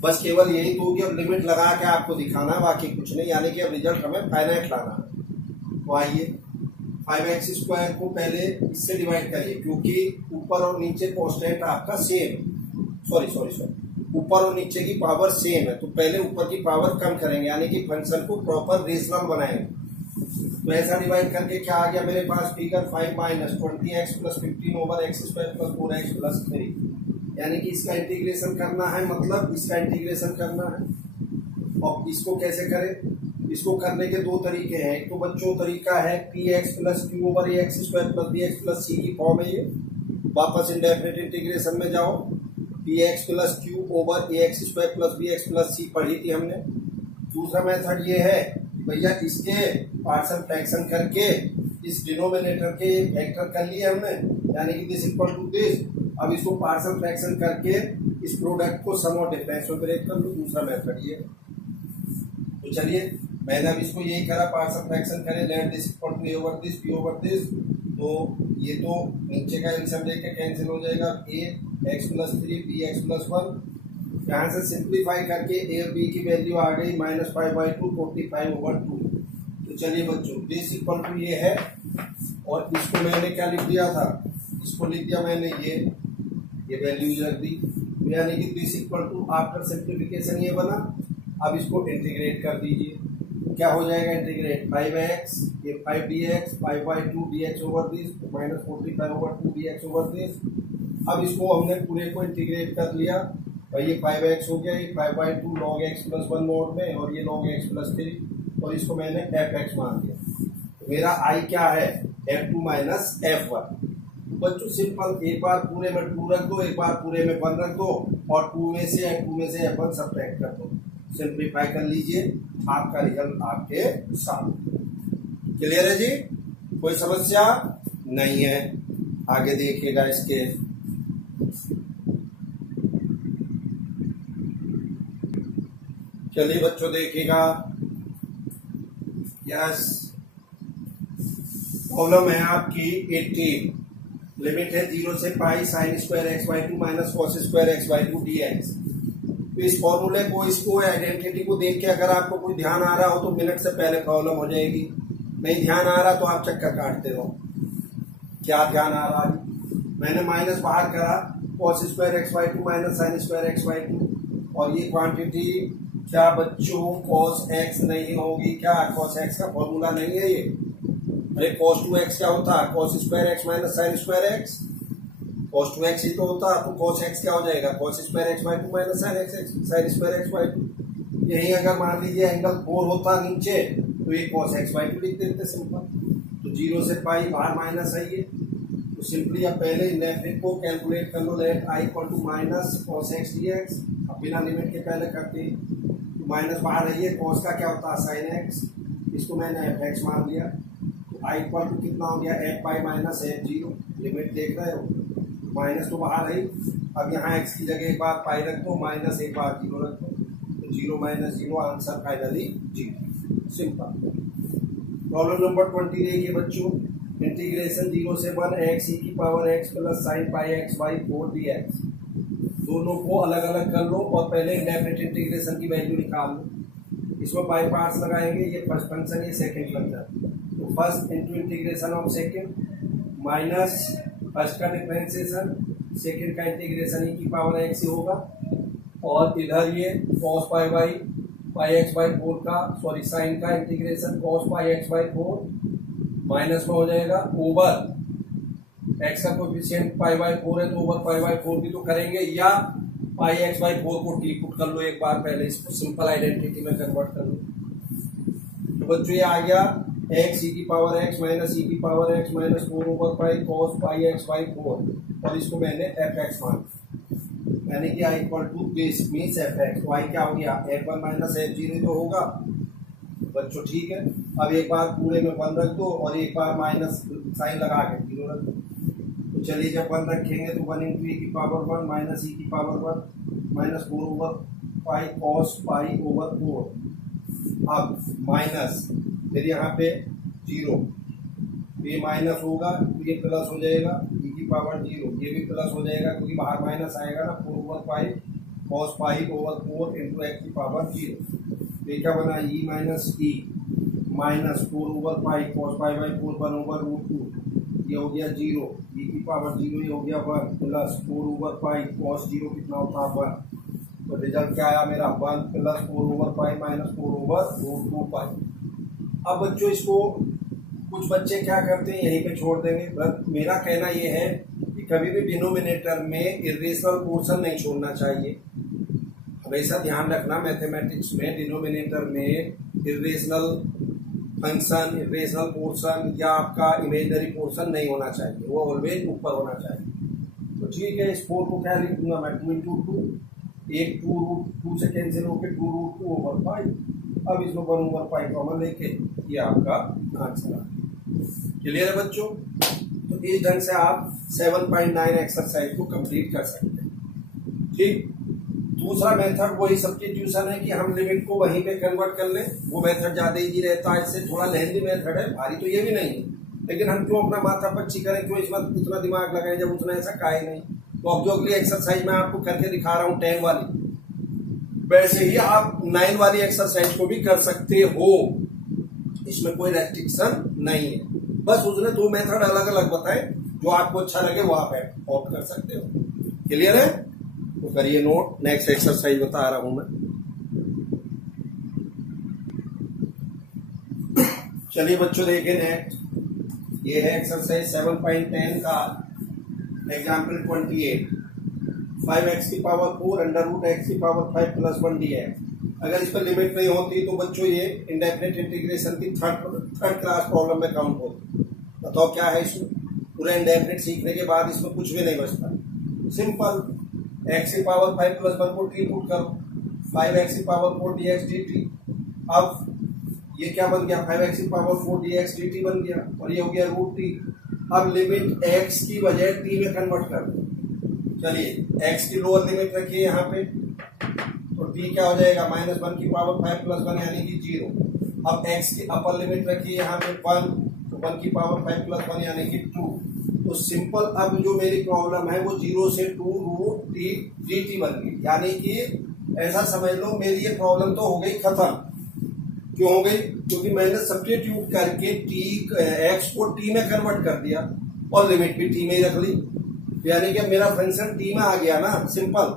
बस केवल यही तो होगी, अब लिमिट लगा के आपको दिखाना, बाकी कुछ नहीं, यानी कि अब रिजल्ट हमें फाइनाइट लाना है। तो आइए 5x² को पहले इससे डिवाइड करिए, क्योंकि ऊपर और नीचे कांस्टेंट आपका सेम, सॉरी ऊपर और नीचे की पावर सेम है, तो पहले ऊपर की पावर कम करेंगे, यानी कि फंक्शन को प्रॉपर रेशनल बनाएंगे। तो ऐसा डिवाइड करके क्या आ गया मेरे पास figure 5 minus 20x plus 15 over x square plus 4x plus 3, यानी कि इसका इंटीग्रेशन करना है, मतलब इसका इंटीग्रेशन करना है। और इसको कैसे करें, इसको करने के दो तरीके हैं। एक तो बच्चों तरीका है p x plus q over a x square plus b x plus c की फॉर्म है ये, वापस इंडेफिनिट इंटीग्रेशन में जाओ, p x plus q over a x square plus b x plus c पढ़ी थी हमने। दूसरा मेथड ये है भैया इसके पार्शियल फ्रैक्शन करके इस डिनोमिनेटर के फैक्टर कर लिए हमने, यानी कि दिस इक्वल टू दिस। अब इसको पार्शियल फ्रैक्शन करके इस प्रोडक्ट को सम और डिफरेंस में ब्रेक कर लो, दूसरा मेथड ये। तो चलिए मैंने अब इसको यही करा, पार्शियल फ्रैक्शन करें, let this equal to A over this B over this, तो ये तो नीचे का इन सब लेके कैंसिल हो जाएगा, a x plus 3 b x plus 1, यहाँ से सिंप्लीफाई करके ए और बी की वैल्यू आ गई -5/2 45/2। तो चलिए बच्चों दिस इक्वल टू ये है, और इसको मैंने क्या लिख दिया था, इसको लिख दिया मैंने ये वैल्यूज रख दी, यानी कि this equal to after simplification ये बना। अब इसको इंटीग्रेट कर दीजिए, क्या हो जाएगा इंटीग्रेट 5x ये 5dx 5/2 dx over this -45/2 dx over this. अब इसको हमने पूरे को इंटीग्रेट कर लिया भाई, ये 5x हो गया, ये 5/2 log x प्लस 1 मोड में, और ये log x प्लस 3, और इसको मैंने fx मान दिया। तो मेरा i क्या है f2 माइनस f1। बच्चों सिंपल, एक बार पूरे में 2 रख दो, एक बार पूरे में 1 रख दो, और 2 में से f1 सब्ट्रैक्ट कर दो, सिंप्लीफाई कर लीजिए, आपका रिजल्ट आपके सामने। क्लियर है जी, कोई समस्या नहीं है। आगे देखिएगा इसके, चलिए बच्चों देखिएगा, यस प्रॉब्लम है आपकी 18, लिमिट है 0 से pi sine square x by 2 minus cos square x by 2 dx। तो इस फॉर्मूले को, इसको आइडेंटिटी को देख के अगर आपको कोई ध्यान आ रहा हो तो मिनट से पहले प्रॉब्लम हो जाएगी, नहीं ध्यान आ रहा तो आप चक्कर काटते रहो। क्या ध्यान आ रहा है, मैंने माइनस बाहर करा, cos square x by 2 minus sine square x by 2, और ये क्वांटिटी क्या बच्चों cos x नहीं होगी क्या, cos x का फॉर्मूला नहीं है ये, अरे cos 2x क्या होता है, cos square x minus sine square x, cos 2x ही तो होता, तो cos x क्या हो जाएगा, cos square x by 2 minus sine square x by 2। यही अगर मान लीजिए एंगल 4 होता नीचे, तो ये cos x बाई 2 लिख देते सिंपल। तो 0 से पाई बाहर माइनस है ये, तो सिंपली अब पहले लेफ्ट को कैलकुलेट कर लो, let i equal to minus cos x dx। अब बिना लिमिट के पहले करते हैं, तो माइनस बाहर रहिए, cos का क्या होता है sin x, इसको मैंने fx मान लिया, तो i इक्वल टू कितना हो गया f pi minus f0, limit देख रहे हो, माइनस तो बाहर रही। अब यहाँ x की जगह एक बार पाई रख दो, माइनस एक बार 0 रख दो, तो 0 minus 0 answer finally 0, simple. Problem number 20 देखिए बच्चों, इंटीग्रेशन 0 से 1 x e की power x plus sine pi x by 4 dx। दोनों को अलग अलग कर लो और पहले इंडेफिनिट इंटीग्रेशन की वैल्यू निकाल लो। इसमें बाई पार्ट्स लगाएंगे, ये फर्स्ट फंक्शन ये सेकंड फंक्शन, तो first into integration of second minus first का डिफरेंशिएशन, सेकंड का इंटीग्रेशन e की पावर x से होगा, और इधर ये cos pi by pi x by 4 का सॉरी साइन का integration cos pi x by 4 minus में हो जाएगा ओवर x का कोएफिशिएंट पाई बाई 4 है, तो ओवर पाई बाई 4 भी तो करेंगे, या पाई x बाई 4 को टी पुट कर लो एक बार, पहले इसको सिंपल आइडेंटिटी में कन्वर्ट कर लो। तो बच्चों ये आ गया x e की पावर x माइनस e की power x minus 4 over pi cos pi x by 4, और इसको मैंने fx मान, यानी कि i equal to this means fx। तो i क्या हो गया f1 माइनस f0 तो होगा बच्चों, ठीक है। अब एक बार पूरे में 1 रख दो, और एक बार माइनस साइन लगा के 0 रख दो। तो चलिए जब 1 रखेंगे तो 1 इंटू e की पावर 1 माइनस e की power 1 minus 4 over pi cos pi over 4, अब माइनस फिर यहाँ पे 0, ये माइनस होगा तो ये प्लस हो जाएगा, e की पावर 0 ये भी प्लस हो जाएगा क्योंकि बाहर माइनस आएगा ना, 4 over pi cos pi over 4 into x की पावर 0। ये क्या बना e minus e minus 4 over pi cos pi by 4 1 over root 2, ये हो गया 0, e की पावर 0 ये हो गया 1 प्लस 4 ओवर पाई cos 0 कितना होता है 1, रिजल्ट क्या आया मेरा 1 प्लस 4/5 माइनस 4/√2π। अब बच्चों इसको कुछ बच्चे क्या करते हैं यहीं पे छोड़ देंगे, बट मेरा कहना ये है कि कभी भी डिनोमिनेटर में इरेशनल पोर्शन नहीं छोड़ना चाहिए। हमेशा ध्यान रखना मैथमेटिक्स में डिनोमिनेटर में इरेशनल फंक्शन, इरेशनल पोर्शन या आपका इमेजिनरी पोर्शन नहीं होना चाहिए, वो ऑलवेज ऊपर होना चाहिए। तो ठीक है, इस 4 को क्या लिख दूंगा मैं 2 × 2, एक 2√2 से कैंसिल होकर 2√2/5। अब इसमें 1/5 कॉमन लेके ये आपका आंसर आ गया। क्लियर है बच्चों? तो इस ढंग से आप 7.9 एक्सरसाइज को कंप्लीट कर सकते हैं। ठीक, दूसरा मेथड वही सब्स्टिट्यूशन है कि हम लिमिट को वहीं पे कन्वर्ट कर लें। वो मेथड ज्यादा इजी रहता है, इससे थोड़ा लेंथी मेथड है, भारी तो ये भी नहीं है, लेकिन हम क्यों अपना माथा पच्ची करें, क्यों इसमें इतना दिमाग लगाएं जब उतना ऐसा का ही नहीं। तो अब जो अगली एक्सरसाइज मैं आपको करके दिखा रहा हूँ 10 वाली, वैसे ही आप 9 वाली एक्सरसाइज को भी कर सकते हो, इसमें कोई रेस्ट्रिक्शन नहीं है। बस उसने 2 मेथड अलग अलग बताए, जो आपको अच्छा लगे वो आप ऑप्ट कर सकते हो। क्लियर है? तो करिए नोट, नेक्स्ट एक्सरसाइज बता रहा हूं मैं। चलिए बच्चों देखिए नेक्स्ट, ये है एक्सरसाइज 7.10 का एग्जाम्पल 28। 5x की पावर 4 √x की पावर 5 + 1 dx। अगर इस पर लिमिट नहीं होती तो बच्चों ये इंडेफिनिट इंटीग्रेशन की थर्ड क्लास प्रॉब्लम में काउंट होती। बताओ क्या है इसमें? पूरा इंडेफिनिट सीखने के बाद इसमें कुछ भी नहीं बचता। सिंपल, x की पावर 5 + 1 को t पुट करो, 5x की पावर 4 dx dt। अब ये क्या बन गया? 5x की पावर 4 dx dt बन गया, और ये हो गया √t। अब लिमिट x की बजाय t में कन्वर्ट कर दो। चलिए x की लोअर लिमिट रखिए यहाँ पे, तो t क्या हो जाएगा? -1 की पावर 5 + 1 यानी कि 0। अब x की अपर लिमिट रखिए यहाँ पे 1, तो 1 की पावर 5 + 1 यानी कि 2। तो सिंपल, अब जो मेरी प्रॉब्लम है वो 0 से 2√t dt बन गई, यानी कि ऐसा समझ लो मेरी ये प्रॉब्लम तो हो गई खत्म। क्यों हो गई? क्योंकि मैंने सब्स्टिट्यूट करके x को t में कन्वर्ट कर दिया और लिमिट भी t में ही रख ली, यानी कि मेरा फंक्शन t में आ गया ना। सिंपल,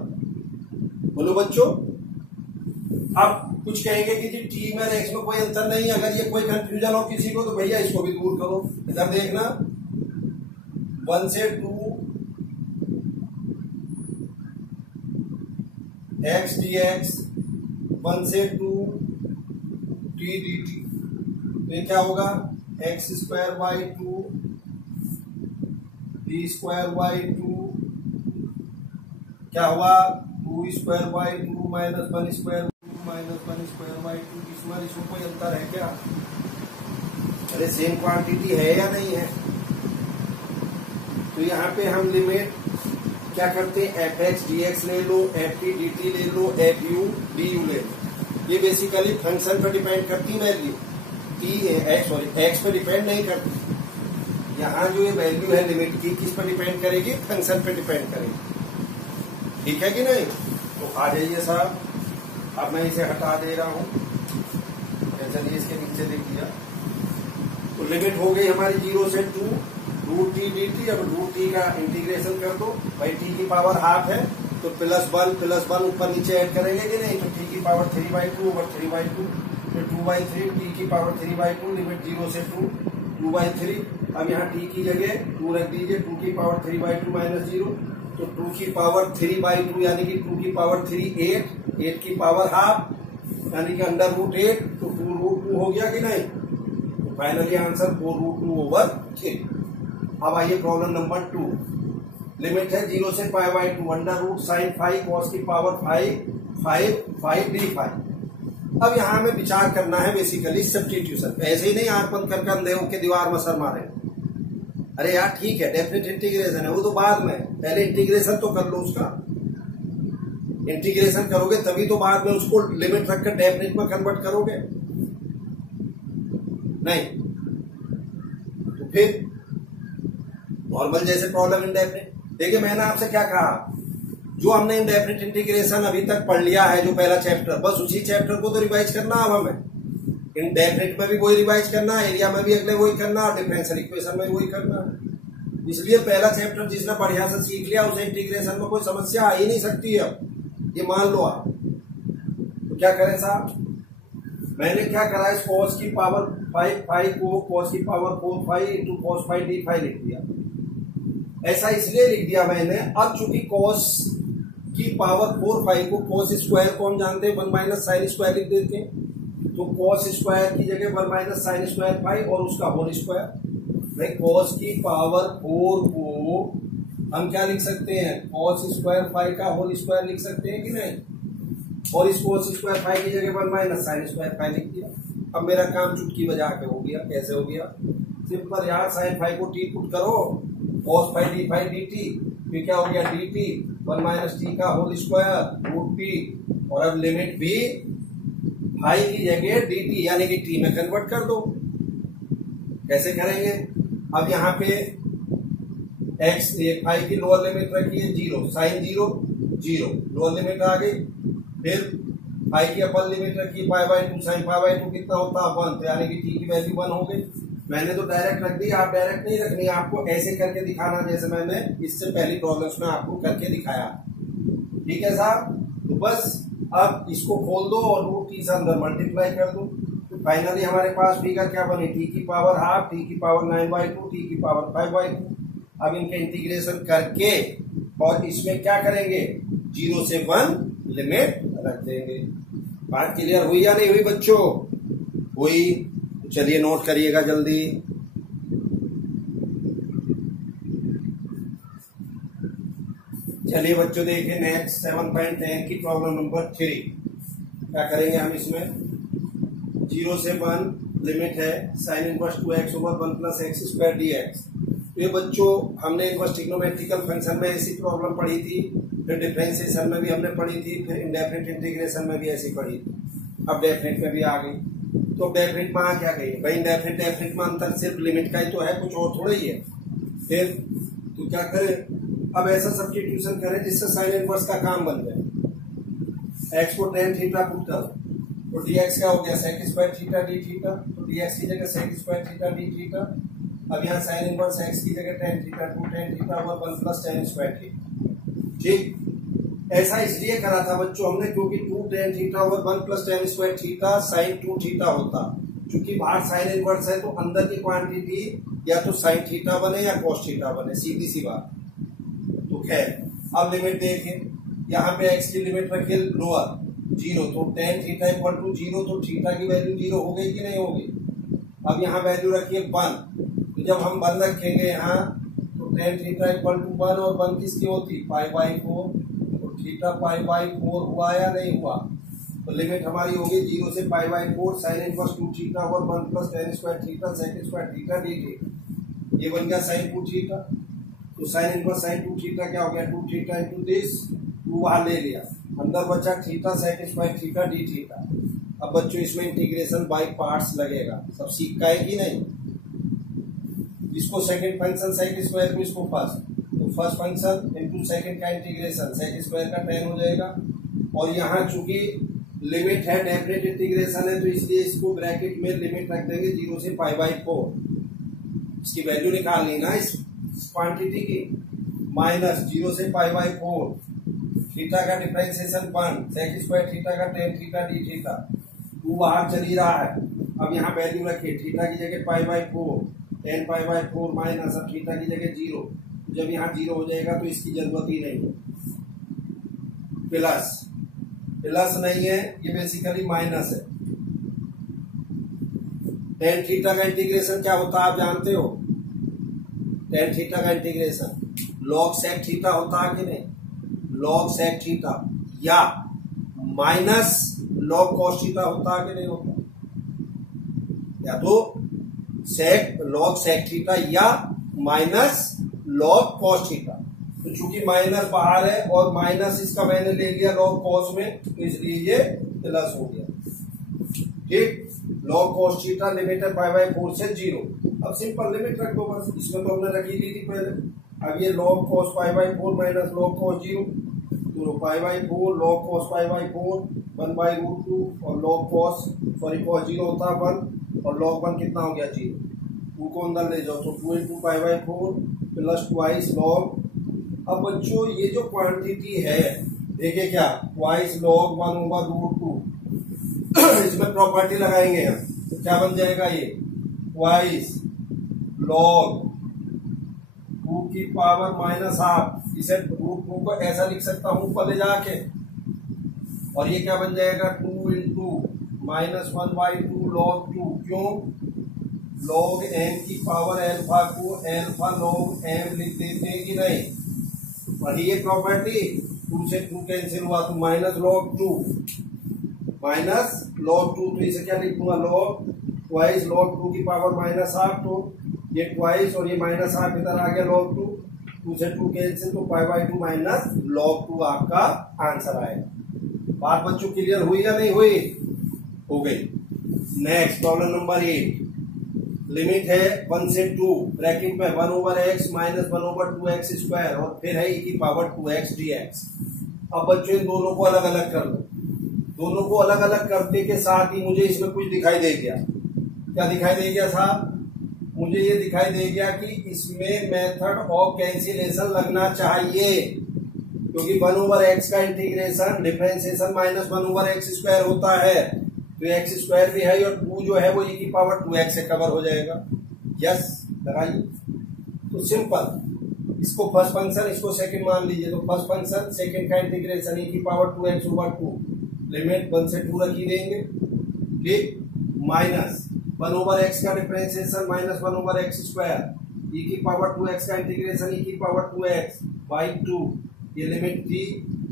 बोलो बच्चों। अब कुछ कहेंगे कि जी t में और x में कोई अंतर नहीं है, अगर ये कोई कंफ्यूजन हो किसी को तो भैया इसको भी दूर करो। इधर देखना, 1 से 2 x dx, 1 से 2 t dt। तो ये क्या होगा? x² by 2 t² by 2 क्या हुआ? 2² by 2 -1² by 2। इसमें कोई अंतर है क्या? अरे सेम क्वांटिटी है या नहीं है? तो यहाँ पे हम लिमिट क्या करते हैं? fx dx ले लो, ft dt ले लो, fu du ले लो। ये बेसिकली फंक्शन पर डिपेंड करती वैल्यू, x पे डिपेंड नहीं करती। यहाँ जो ये वैल्यू है लिमिट की, किस पर डिपेंड करेगी? फंक्शन पे डिपेंड करेगी। ठीक है कि नहीं? तो आ जाइए साहब, अब मैं इसे हटा दे रहा हूँ। चलिए इसके नीचे देख लिया, तो लिमिट हो गई हमारी 0 से 2 √t dt। अब √t का इंटीग्रेशन कर दो भाई, t की पावर हाफ है तो +1 ऊपर नीचे ऐड करेंगे कि नहीं? तो t की पावर 3/2 / 3/2, तो 2/3 t की पावर 3/2, लिमिट 0 से 2 2/3। अब यहाँ t की जगह 2 रख दीजिए, 2 की पावर 3/2 -0, तो 2 की पावर 3/2 यानी कि 2 की पावर 3 8 की पावर हाफ यानी कि √8, तो 2√2 हो गया कि नहीं? तो फाइनली आंसर 4√2/3। अब आइए प्रॉब्लम नंबर 2। लिमिट है 0 से π/2 √sin 5 cos की पावर 5 d5। अब यहाँ हमें विचार करना है बेसिकली सब्स्टिट्यूशन। ऐसे ही नहीं आंख बंद कर अंधे होकर दीवार में सर मारे। अरे यार ठीक है, डेफिनेट इंटीग्रेशन है वो तो बाद में, पहले इंटीग्रेशन तो कर लो उसका। इंटीग्रेशन करोगे तभी तो बाद में उसको लिमिट रखकर डेफिनेट में कन्वर्ट करोगे, नहीं तो फिर नॉर्मल जैसे प्रॉब्लम इंडेफिनिट। देखिए मैंने आपसे क्या कहा, जो हमने इंडेफिनिट इंटीग्रेशन अभी तक पढ़ लिया है, जो पहला चैप्टर, बस उसी चैप्टर को तो रिवाइज करना। अब हमें इंडेफिनिट में भी वही रिवाइज करना, एरिया में भी अगले वही करना, और डिफरेंशियल इक्वेशन में वही करना। इसलिए पहला चैप्टर जिसने बढ़िया से सीख लिया उसे इंटीग्रेशन में कोई समस्या आ ही नहीं सकती है। अब ये मान लो आप। क्या करें साहब, मैंने क्या करा, इस cos की पावर 5 फाइव को cos की पावर 4 5 इंटू cos 5 d5 लिख दिया। ऐसा इसलिए लिख दिया मैंने, अब चूंकि cos की पावर 4 5 को cos स्क्वायर को हम जानते हैं 1 माइनस साइन स्क्वायर लिख देते हैं, तो cos स्क्वायर की जगह 1 माइनस साइन स्क्वायर 5 और उसका होल स्क्वायर। भाई cos की पावर 4 को हम क्या लिख सकते हैं, cos स्क्वायर 5 का होल स्क्वायर लिख सकते हैं कि नहीं, और इस cos स्क्वायर 5 की जगह 1 माइनस साइन स्क्वायर 5 लिख दिया। अब मेरा काम चुटकी बजा के हो गया। कैसे हो गया, सिंपल यार, साइन 5 को टी पुट करो, cos 5 d5 dt, फिर क्या हो गया dt 1 माइनस टी का होल स्क्वायर रूट टी, और अब लिमिट भी 5 की जगह dt यानी कि t में कन्वर्ट कर दो। कैसे करेंगे, अब यहाँ पे x 5 की लोअर लिमिट रखिए 0, साइन 0 0, लोअर लिमिट आ गई। फिर 5 की अपर लिमिट रखिए pi by 2, sine pi by 2 कितना होता है 1, तो यानी कि t की वैल्यू 1 हो गई। मैंने तो डायरेक्ट रख दी, आप डायरेक्ट नहीं रखनी, आपको ऐसे करके दिखाना जैसे मैंने इससे पहली प्रॉब्लम्स में आपको करके दिखाया। ठीक है साहब, तो बस अब इसको खोल दो और रूट टी से अंदर मल्टीप्लाई कर दो, तो फाइनली हमारे पास फिगर क्या बनी, टी की पावर हाफ, टी की पावर 9/2, टी की पावर 5/2। अब इनके इंटीग्रेशन करके और इसमें क्या करेंगे, 0 से 1 लिमिट रख देंगे। बात क्लियर हुई या नहीं हुई बच्चों, हुई? चलिए नोट करिएगा जल्दी। चलिए बच्चों देखिए नेक्स्ट 7.10 की प्रॉब्लम नंबर 3। क्या करेंगे हम इसमें, 0 से 1 लिमिट है sine inverse 2x over 1 plus x square dx। तो ये बच्चों हमने इनवर्स ट्रिग्नोमेट्रिकल फंक्शन में ऐसी प्रॉब्लम पढ़ी थी, फिर डिफरेंशिएशन में भी हमने पढ़ी थी, फिर इंडेफिनिट इंटीग्रेशन में भी ऐसी पढ़ी थी, अब डेफिनेट में भी आ गई। तो डेफिनेट में आ क्या गई भाई, इंडेफिनिट डेफिनेट में अंतर सिर्फ लिमिट का ही तो है, कुछ और थोड़ा ही है। फिर तो क्या करें, अब ऐसा सब्स्टिट्यूशन करें जिससे साइन इनवर्स का काम बन जाए। x को tan थीटा पुट करो, तो dx क्या हो गया sec square theta d theta, तो dx की जगह sec square theta d theta. अब यहाँ साइन इनवर्स x की जगह tan theta 2 tan theta over 1 plus tan square theta. ठीक, ऐसा इसलिए करा था बच्चों हमने क्योंकि 2 tan theta over 1 plus tan square theta sine 2 theta होता, क्योंकि बाहर साइन इनवर्स है तो अंदर की क्वांटिटी या तो साइन थीटा बने या cos थीटा बने, सीधी सी बात। तो खैर अब लिमिट देखिए, यहाँ पे x की लिमिट रखिए लोअर 0, तो tan थीटा इक्वल टू 0, तो थीटा की वैल्यू 0 हो गई कि नहीं होगी। अब यहाँ वैल्यू रखिए 1, तो जब हम 1 रखेंगे यहाँ तो tan थीटा इक्वल टू 1, और 1 किसकी होती π/4, तो थीटा π/4 हुआ या नहीं हुआ। तो लिमिट हमारी होगी 0 से π/4 sine inverse 2 theta over 1 plus tan square theta sec square theta d theta, ये बन गया साइन 2 थीटा। तो साइन इनवर्स साइन 2 थीटा क्या हो गया, 2 थीटा इंटू दिस, 2 वहां ले लिया, अंदर बचा theta sec square theta d theta. अब बच्चों इसमें इंटीग्रेशन बाय पार्ट्स लगेगा, सब सीख का है कि नहीं। इसको सेकंड फंक्शन sec स्क्वायर को इसको फर्स्ट, तो फर्स्ट फंक्शन इंटू सेकंड का इंटीग्रेशन sec स्क्वायर का tan हो जाएगा। और यहाँ चूंकि लिमिट है डेफिनेट इंटीग्रेशन है, तो इसलिए इसको ब्रैकेट में लिमिट रख देंगे 0 से π/4, इसकी वैल्यू निकालनी ना इस क्वांटिटी की, माइनस 0 से π/4, थीटा का डिफरेंशिएशन 1, sec स्क्वायर थीटा का tan थीटा d थीटा, 2 बाहर चली रहा है। अब यहाँ वैल्यू रखिए, थीटा की जगह π/4, tan π/4 माइनस, अब थीटा की जगह 0, जब यहाँ 0 हो जाएगा तो इसकी जरूरत ही नहीं है। प्लस प्लस नहीं है, ये बेसिकली माइनस है। tan थीटा का इंटीग्रेशन क्या होता है आप जानते हो, tan थीटा का इंटीग्रेशन log sec थीटा होता है कि नहीं, log sec थीटा, या माइनस log cos थीटा होता है कि नहीं होता, या तो log sec थीटा या माइनस log cos थीटा। तो चूंकि माइनस बाहर है और माइनस इसका मैंने ले लिया log cos में, तो इसलिए ये प्लस हो गया। ठीक, log cos थीटा लिमिट है π/4 से 0। अब सिंपल लिमिट रख दो बस, इसमें तो हमने रखी थी पहले। अब ये log cos π/4 minus log cos 0, तो π/4 log cos π/4 1/√2, और log cos cos 0 होता है 1, और log 1 कितना हो गया 0, 2 को अंदर ले जाओ, तो 2 into π/4 प्लस ट्वाइस log। अब बच्चों ये जो क्वांटिटी है देखिए क्या, ट्वाइस log 1/√2, इसमें प्रॉपर्टी लगाएंगे हम, तो क्या बन जाएगा ये ट्वाइस लॉग 2 की पावर माइनस हाफ। इसे रूट 2 को ऐसा लिख सकता हूं ऊपर ले जाके, और ये क्या बन जाएगा 2 इंटू -1/2 लॉग 2। क्यों? लॉग m की पावर एल्फा को एल्फा लॉग m लिख देते हैं कि नहीं। और ये प्रॉपर्टी 2 से 2 कैंसिल हुआ तो माइनस लॉग 2 तो इसे क्या लिख दूंगा लॉग ट्वाइस लॉग 2 की पावर माइनस हाफ। तो ये ट्वाइस और ये माइनस हाफ इधर आ गया लॉग 2 से 2 कैंसिल तो π/2 माइनस लॉग 2 आपका आंसर आएगा। बात बच्चों क्लियर हुई या नहीं हुई? हो गई। नेक्स्ट प्रॉब्लम नंबर 8, लिमिट है 1 से 2 ब्रैकेट में 1/x माइनस 1/2x स्क्वायर और फिर है e की पावर 2x dx। अब बच्चों इन दोनों को अलग अलग कर लो। दोनों को अलग अलग करने के साथ ही मुझे इसमें कुछ दिखाई दे गया। क्या दिखाई दे गया साहब? मुझे ये दिखाई दे गया कि इसमें मेथड ऑफ कैंसिलेशन लगना चाहिए, क्योंकि 1/x का integration differentiation minus 1/x square होता है, तो x स्क्वायर भी है और 2 जो है वो e की पावर 2x से कवर हो जाएगा। यस लगाइए। तो सिंपल, इसको फर्स्ट फंक्शन इसको सेकंड मान लीजिए, तो फर्स्ट फंक्शन सेकंड का इंटीग्रेशन e की पावर 2x/2 लिमिट 1 से 2 रखी देंगे, ठीक, माइनस 1/x का differentiation minus 1/x square e की पावर 2x का इंटीग्रेशन e की पावर 2x/2 ये लिमिट थी,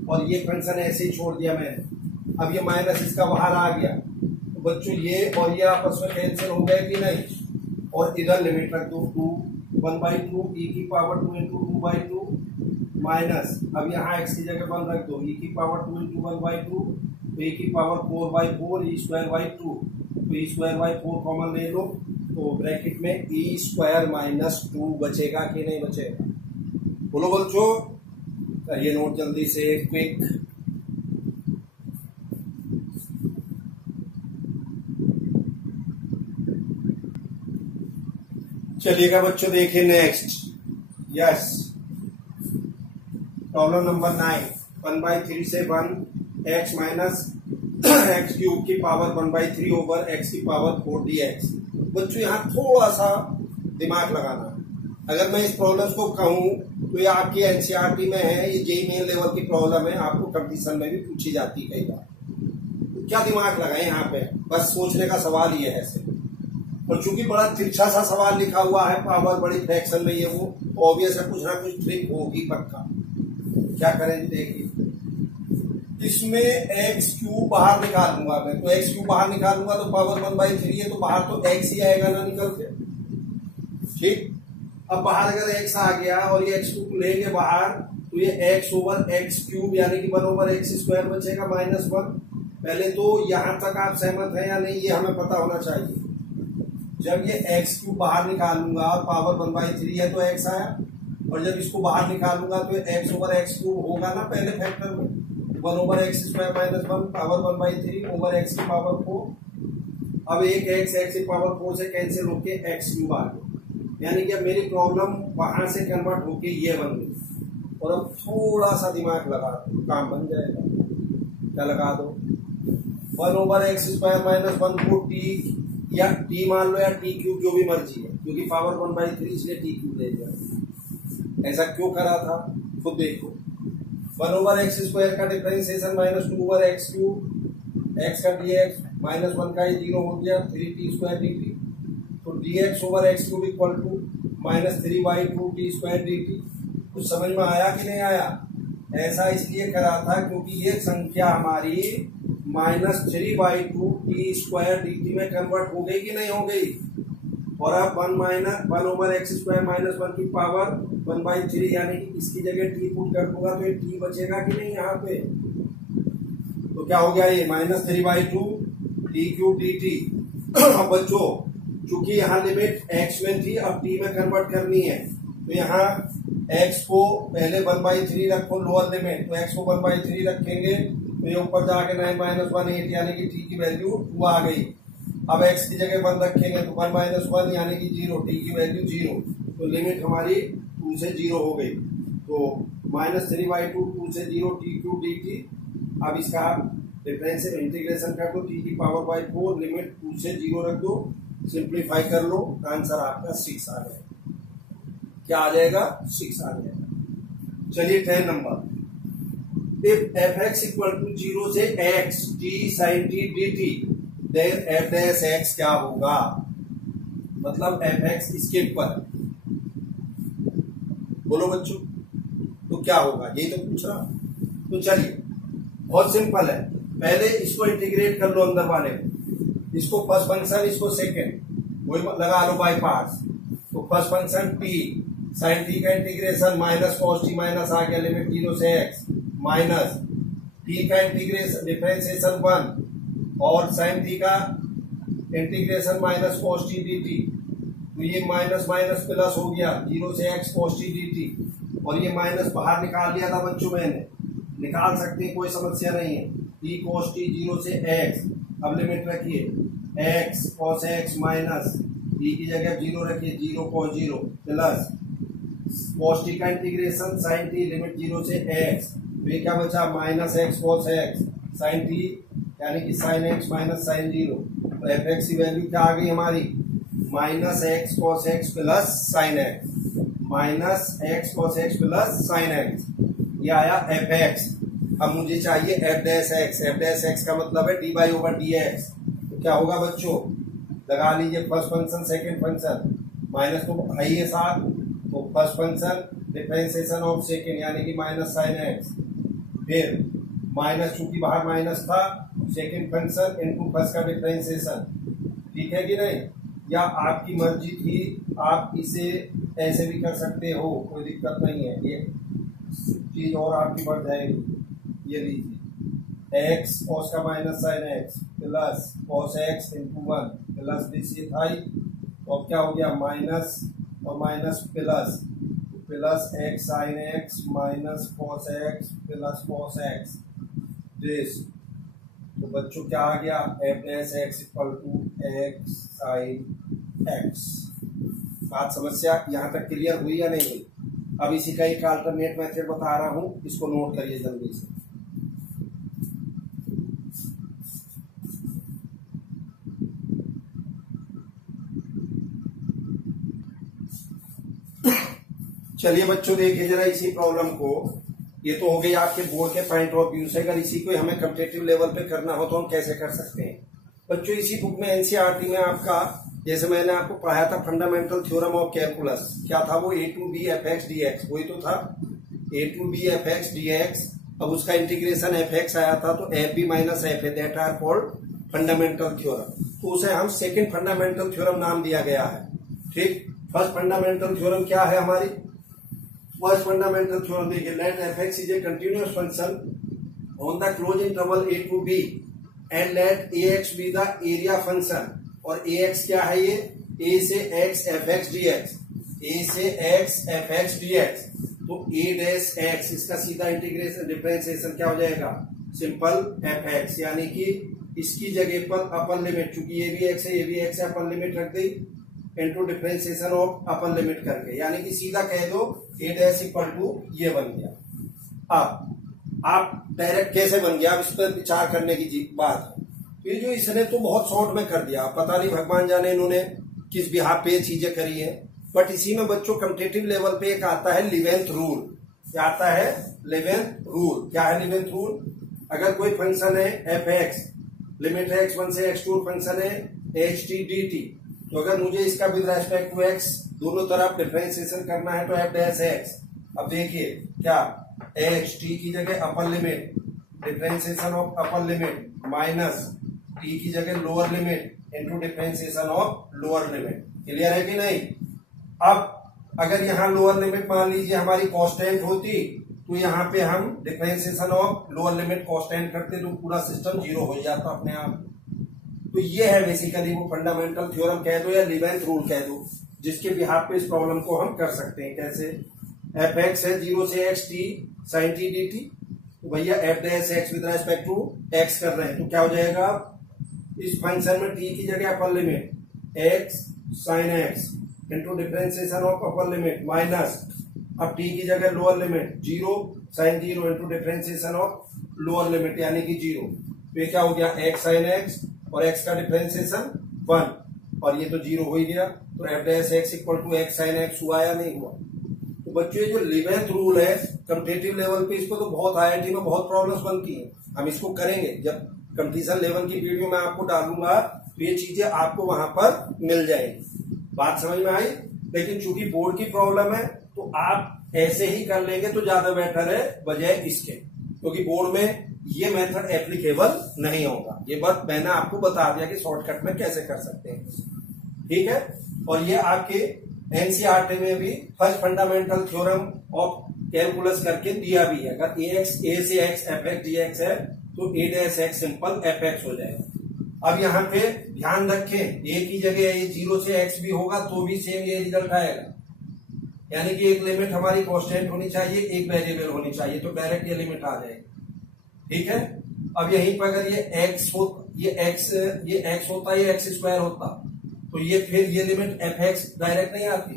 और ये फंक्शन ऐसे ही छोड़ दिया मैंने। अब ये माइनस इसका बाहर आ गया, तो बच्चों ये और ये आपस में कैंसिल हो गए कि नहीं, और इधर लिमिट रख दो 1/2 e की पावर 2 इंटू 2/2 माइनस, अब यहाँ x की जगह 1 रख दो e की पावर 2 इंटू 1/2 तो e की पावर 4/4 e स्क्वायर/2 तो e स्क्वायर/4 कॉमन ले लो, तो ब्रैकेट में e स्क्वायर माइनस 2 बचेगा कि नहीं बचेगा? बोलो बच्चों, करिए नोट जल्दी से क्विक। चलिएगा बच्चों देखिए नेक्स्ट। यस, प्रॉब्लम नंबर 9, 1/3 से 1 x माइनस x क्यूब की पावर 1/3 ओवर x की पावर 4 dx। बच्चों यहाँ थोड़ा सा दिमाग लगाना। अगर मैं इस प्रॉब्लम को कहूँ तो ये आपकी एनसीईआरटी में है, ये जेईई मेन लेवल की प्रॉब्लम है, आपको कंपटीशन में भी पूछी जाती है कई बार। तो क्या दिमाग लगाए यहाँ पे, बस सोचने का सवाल ये है सिर्फ। और चूंकि बड़ा तिरछा सा सवाल लिखा हुआ है, पावर बड़ी फ्रैक्शन में, ये वो ऑब्वियस है कुछ ना कुछ ट्रिक होगी पक्का। क्या करें देखिए, इसमें एक्स क्यूब बाहर निकालूंगा मैं, तो एक्स क्यूब बाहर निकालूंगा तो पावर 1/3 है, तो बाहर तो एक्स ही आएगा ना निकल के, ठीक। अब बाहर अगर एक्स आ गया और ये एक्स क्यूब लेंगे बाहर, तो ये एक्स ओवर एक्स क्यूब यानी कि 1/x स्क्वायर बचेगा -1। पहले तो यहां तक आप सहमत हैं या नहीं, ये हमें पता होना चाहिए। जब ये एक्स क्यूब बाहर निकालूंगा और पावर 1/3 है तो एक्स आया, और जब इसको बाहर निकालूंगा तो एक्स ओवर एक्स क्यूब होगा ना पहले फैक्टर में, 1/x square -1 power 1/3 over x की पावर 4। अब एक एक्स की पावर 4 से कैंसिल होके एक्स क्यूब आ गया, यानी कि अब मेरी प्रॉब्लम वहां से कन्वर्ट होके ये बन गई। और अब थोड़ा सा दिमाग लगा दो, काम बन जाएगा। क्या लगा दो, 1/x स्क्वायर -1 को टी या टी मान लो या टी क्यूब, जो भी मर्जी है, क्योंकि पावर 1/3 इसलिए टी क्यूब ले लिया। ऐसा क्यों करा था खुद देखो। 1/x स्क्वायर का डिफरेंशिएशन -2/x क्यूब, x का dx -1 का ही 0 हो गया 3t स्क्वायर dt, तो dx over x cube equal to -3/2 t square dt। कुछ समझ में आया कि नहीं आया? ऐसा इसलिए करा था क्योंकि ये संख्या हमारी -3/2 t स्क्वायर dt में कन्वर्ट हो गई कि नहीं हो गई। और अब 1/x स्क्वायर -1 की पावर 1/3 यानी कि इसकी जगह t पुट कर दूंगा तो ये t बचेगा कि नहीं यहाँ पे। तो क्या हो गया ये -3/2 t क्यूब dt। अब बच्चों चूंकि यहाँ लिमिट x में थी, अब t में कन्वर्ट करनी है, तो यहाँ x को पहले 1/3 रखो लोअर लिमिट, तो x को 1/3 रखेंगे तो ये ऊपर जाके 9 - 1 8 यानी कि t की वैल्यू 2 आ गई। अब x की जगह 1 रखेंगे तो 1 - 1 यानी कि 0, t की वैल्यू 0, तो लिमिट हमारी 2 से 0 हो गई। तो -3/2 2 से 0 t क्यूब dt। अब इसका डिफरेंशियल इंटीग्रेशन कर दो टी की पावर बाई 4, लिमिट 2 से 0 रख दो, सिंप्लीफाई कर लो, आंसर आपका 6 आ जाएगा। क्या आ जाएगा? 6 आ जाएगा। चलिए 10 number, if F X equal to 0 से x T sine T D T, then F dash X क्या होगा? मतलब एफ एक्स इसके ऊपर, बोलो बच्चों, तो क्या होगा? यही तो पूछ रहा। तो चलिए बहुत सिंपल है, पहले इसको इंटीग्रेट कर लो अंदर वाले को, इसको फर्स्ट फंक्शन, इसको सेकेंड, वही लगा लो बाई पार्ट्स। तो first function t sine t का integration minus cos t minus आ गया लिमिट 0 से एक्स, माइनस टी का इंटीग्रेशन डिफरेंशिएशन 1 और साइन टी का integration minus cos t D t, तो ये माइनस माइनस प्लस हो गया 0 से एक्स कॉस टी डी टी, और ये माइनस बाहर निकाल लिया था बच्चों, मैंने निकाल सकते हैं, कोई समस्या नहीं है। टी कॉस टी 0 से एक्स, अब लिमिट रखिए x cos x minus t की जगह 0 रखिए 0 कॉस 0 प्लस कॉस टी का इंटीग्रेशन साइन टी लिमिट 0 से एक्स, तो ये क्या बचा minus x cos x sine t, यानी कि साइन एक्स माइनस साइन 0, तो एफ एक्स की वैल्यू क्या आ गई हमारी? Minus x cos x plus sign x, minus x cos x plus sine x, ये आया एफ एक्स। अब मुझे चाहिए F dash x, F dash x का मतलब है D by over D x, तो क्या होगा बच्चों? लगा लीजिए first function second function, minus तो है ही साथ, तो first function differentiation of second यानी कि माइनस साइन एक्स, फिर माइनस चूंकि बाहर माइनस था सेकेंड फंक्शन इनटू फर्स्ट का डिफरेंशिएशन, ठीक है कि नहीं? या आपकी मर्जी थी, आप इसे ऐसे भी कर सकते हो, कोई दिक्कत नहीं है, ये चीज और आपकी बढ़ जाएगी। ये लीजिए एक्स कॉस का minus sine x plus cos x into 1 plus this ये था ही, तो अब क्या हो गया माइनस और minus plus, plus x sine x minus cos x plus cos x this, तो बच्चों क्या आ गया? F dash x equal to x sine x. बात समस्या यहां तक क्लियर हुई या नहीं हुई? अब इसी का एक अल्टरनेट मेथड बता रहा हूं, इसको नोट करिए जल्दी से। चलिए बच्चों देखिए जरा इसी प्रॉब्लम को, ये तो हो गई आपके बोर्ड के पॉइंट ऑफ व्यू से, अगर इसी को हमें कॉम्पिटिटिव लेवल पे करना हो तो हम कैसे कर सकते हैं? बच्चों इसी बुक में एनसीईआरटी में आपका, जैसे मैंने आपको पढ़ाया था फंडामेंटल थ्योरम ऑफ कैलकुलस, क्या था वो? A to b f x d x, वही तो था a to b f x d x. अब उसका इंटीग्रेशन एफ एक्स आया था, तो f b minus f a, that are called fundamental theorem, तो उसे हम सेकेंड फंडामेंटल थ्योरम नाम दिया गया है। ठीक, फर्स्ट फंडामेंटल थ्योरम क्या है हमारी? फर्स्ट फंडामेंटल थ्योरम देखिए, let F x is a continuous function on the close interval a to b and let a x b the area function, और ए एक्स क्या है? ये ए से x f x d x, a से x f x d x, तो a dash x इसका सीधा integration differentiation क्या हो जाएगा? सिंपल एफ एक्स, यानी कि इसकी जगह पर अपर लिमिट, चूंकि ये भी एक्स है ये भी एक्स है, अपर लिमिट रख दी into differentiation of upper limit करके, यानी कि सीधा कह दो ए डैश इक्वल टू ये बन गया। अब आप डायरेक्ट कैसे बन गया, अब इस पर विचार करने की बात है। तो ये जो इसने तो बहुत शॉर्ट में कर दिया, पता नहीं भगवान जाने इन्होंने किस बिहार पे चीजें करी है, बट इसी में बच्चों कॉम्पिटिटिव लेवल पे एक आता है लिवेंथ रूल। क्या आता है? लिवेंथ रूल। क्या है लिवेंथ रूल? अगर कोई फंक्शन है एफ एक्स, लिमिट है x1 से x2, फंक्शन है एच टी डी टी, तो अगर मुझे इसका विद रेस्पेक्ट टू x दोनों तरफ डिफरेंशिएशन करना है तो एफ डैश एक्स। अब देखिए क्या, एच टी की जगह upper limit differentiation of upper limit minus t की जगह lower limit into differentiation of lower limit. Clear है कि नहीं? अब अगर यहाँ लोअर लिमिट मान लीजिए हमारी कांस्टेंट होती, तो यहाँ पे हम differentiation of lower limit constant करते तो पूरा सिस्टम जीरो हो जाता अपने आप। तो ये है बेसिकली वो फंडामेंटल थ्योरम कह दो या लिवेंथ रूल कह दो, जिसके बिहाफ पे इस प्रॉब्लम को हम कर सकते हैं। कैसे? एफ एक्स है 0 से x T sine T D t, तो भैया f dash x with respect to x कर रहे हैं, तो क्या हो जाएगा? इस फंक्शन में टी की जगह upper limit x sine x into differentiation of upper limit minus, अब टी की जगह lower limit 0 sine 0 into differentiation of lower limit यानी कि 0, तो ये क्या हो गया x sin x और x का डिफरेंशिएशन 1 और ये तो 0 हो ही गया। तो f dash x equal to x sin x हुआ या नहीं हुआ। तो बच्चों ये जो 11th रूल है कॉम्पिटिटिव लेवल पे, इसको तो बहुत IIT में बहुत प्रॉब्लम्स बनती है। हम इसको करेंगे जब कंपटीशन लेवल की वीडियो मैं आपको डालूंगा तो ये चीजें आपको वहां पर मिल जाएगी। बात समझ में आई। लेकिन चूंकि बोर्ड की प्रॉब्लम है तो आप ऐसे ही कर लेंगे तो ज्यादा बेटर है बजाय इसके, क्योंकि बोर्ड में ये मेथड एप्लीकेबल नहीं होगा। ये बात मैंने आपको बता दिया कि शॉर्टकट में कैसे कर सकते हैं, ठीक है। और ये आपके एनसीईआरटी में भी first fundamental theorem of calculus करके दिया भी है। अगर ए से x f x d x है तो a dash x simple f x हो जाएगा। अब यहाँ पे ध्यान रखें, ए की जगह ये 0 से x भी होगा तो भी सेम ये रिजल्ट आएगा, यानी कि एक लिमिट हमारी कांस्टेंट होनी चाहिए, एक वेरिएबल होनी चाहिए, तो डायरेक्ट ये लिमिट आ जाएगी, ठीक है। अब यहीं पर अगर ये x होता ये x स्क्वायर होता तो ये फिर ये लिमिट एफ एक्स डायरेक्ट नहीं आती,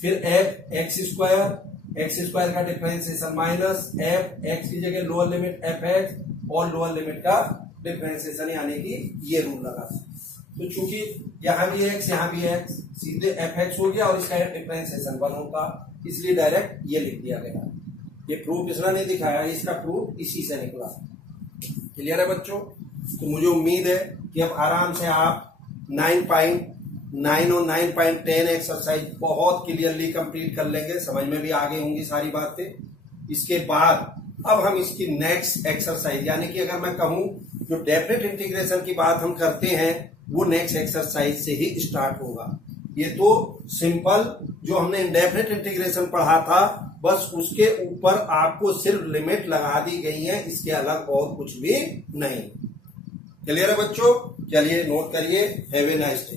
फिर एफ एक्स स्क्वायर का डिफरेंशिएशन माइनस एफ एक्स की जगह लोअर लिमिट एफ एक्स और लोअर लिमिट का डिफरेंशिएशन, यानी कि ये रूल लगा। तो चूंकि यहां भी x यहां भी x, सीधे एफ एक्स हो गया और इसका डिफरेंशिएशन 1 होता, इसलिए डायरेक्ट ये लिख दिया गया। ये प्रूफ इसने नहीं दिखाया, इसका प्रूफ इसी से निकला। क्लियर है बच्चों। तो मुझे उम्मीद है कि अब आराम से आप 9.9 और 9.10 एक्सरसाइज बहुत क्लियरली कंप्लीट कर लेंगे, समझ में भी आ गई होंगी सारी बातें। इसके बाद अब हम इसकी नेक्स्ट एक्सरसाइज, यानी कि अगर मैं कहूं जो डेफिनेट इंटीग्रेशन की बात हम करते हैं वो नेक्स्ट एक्सरसाइज से ही स्टार्ट होगा। ये तो सिंपल जो हमने इंडेफिनेट इंटीग्रेशन पढ़ा था बस उसके ऊपर आपको सिर्फ लिमिट लगा दी गई है, इसके अलग और कुछ भी नहीं। क्लियर है बच्चों। चलिए नोट करिए। Have a nice day.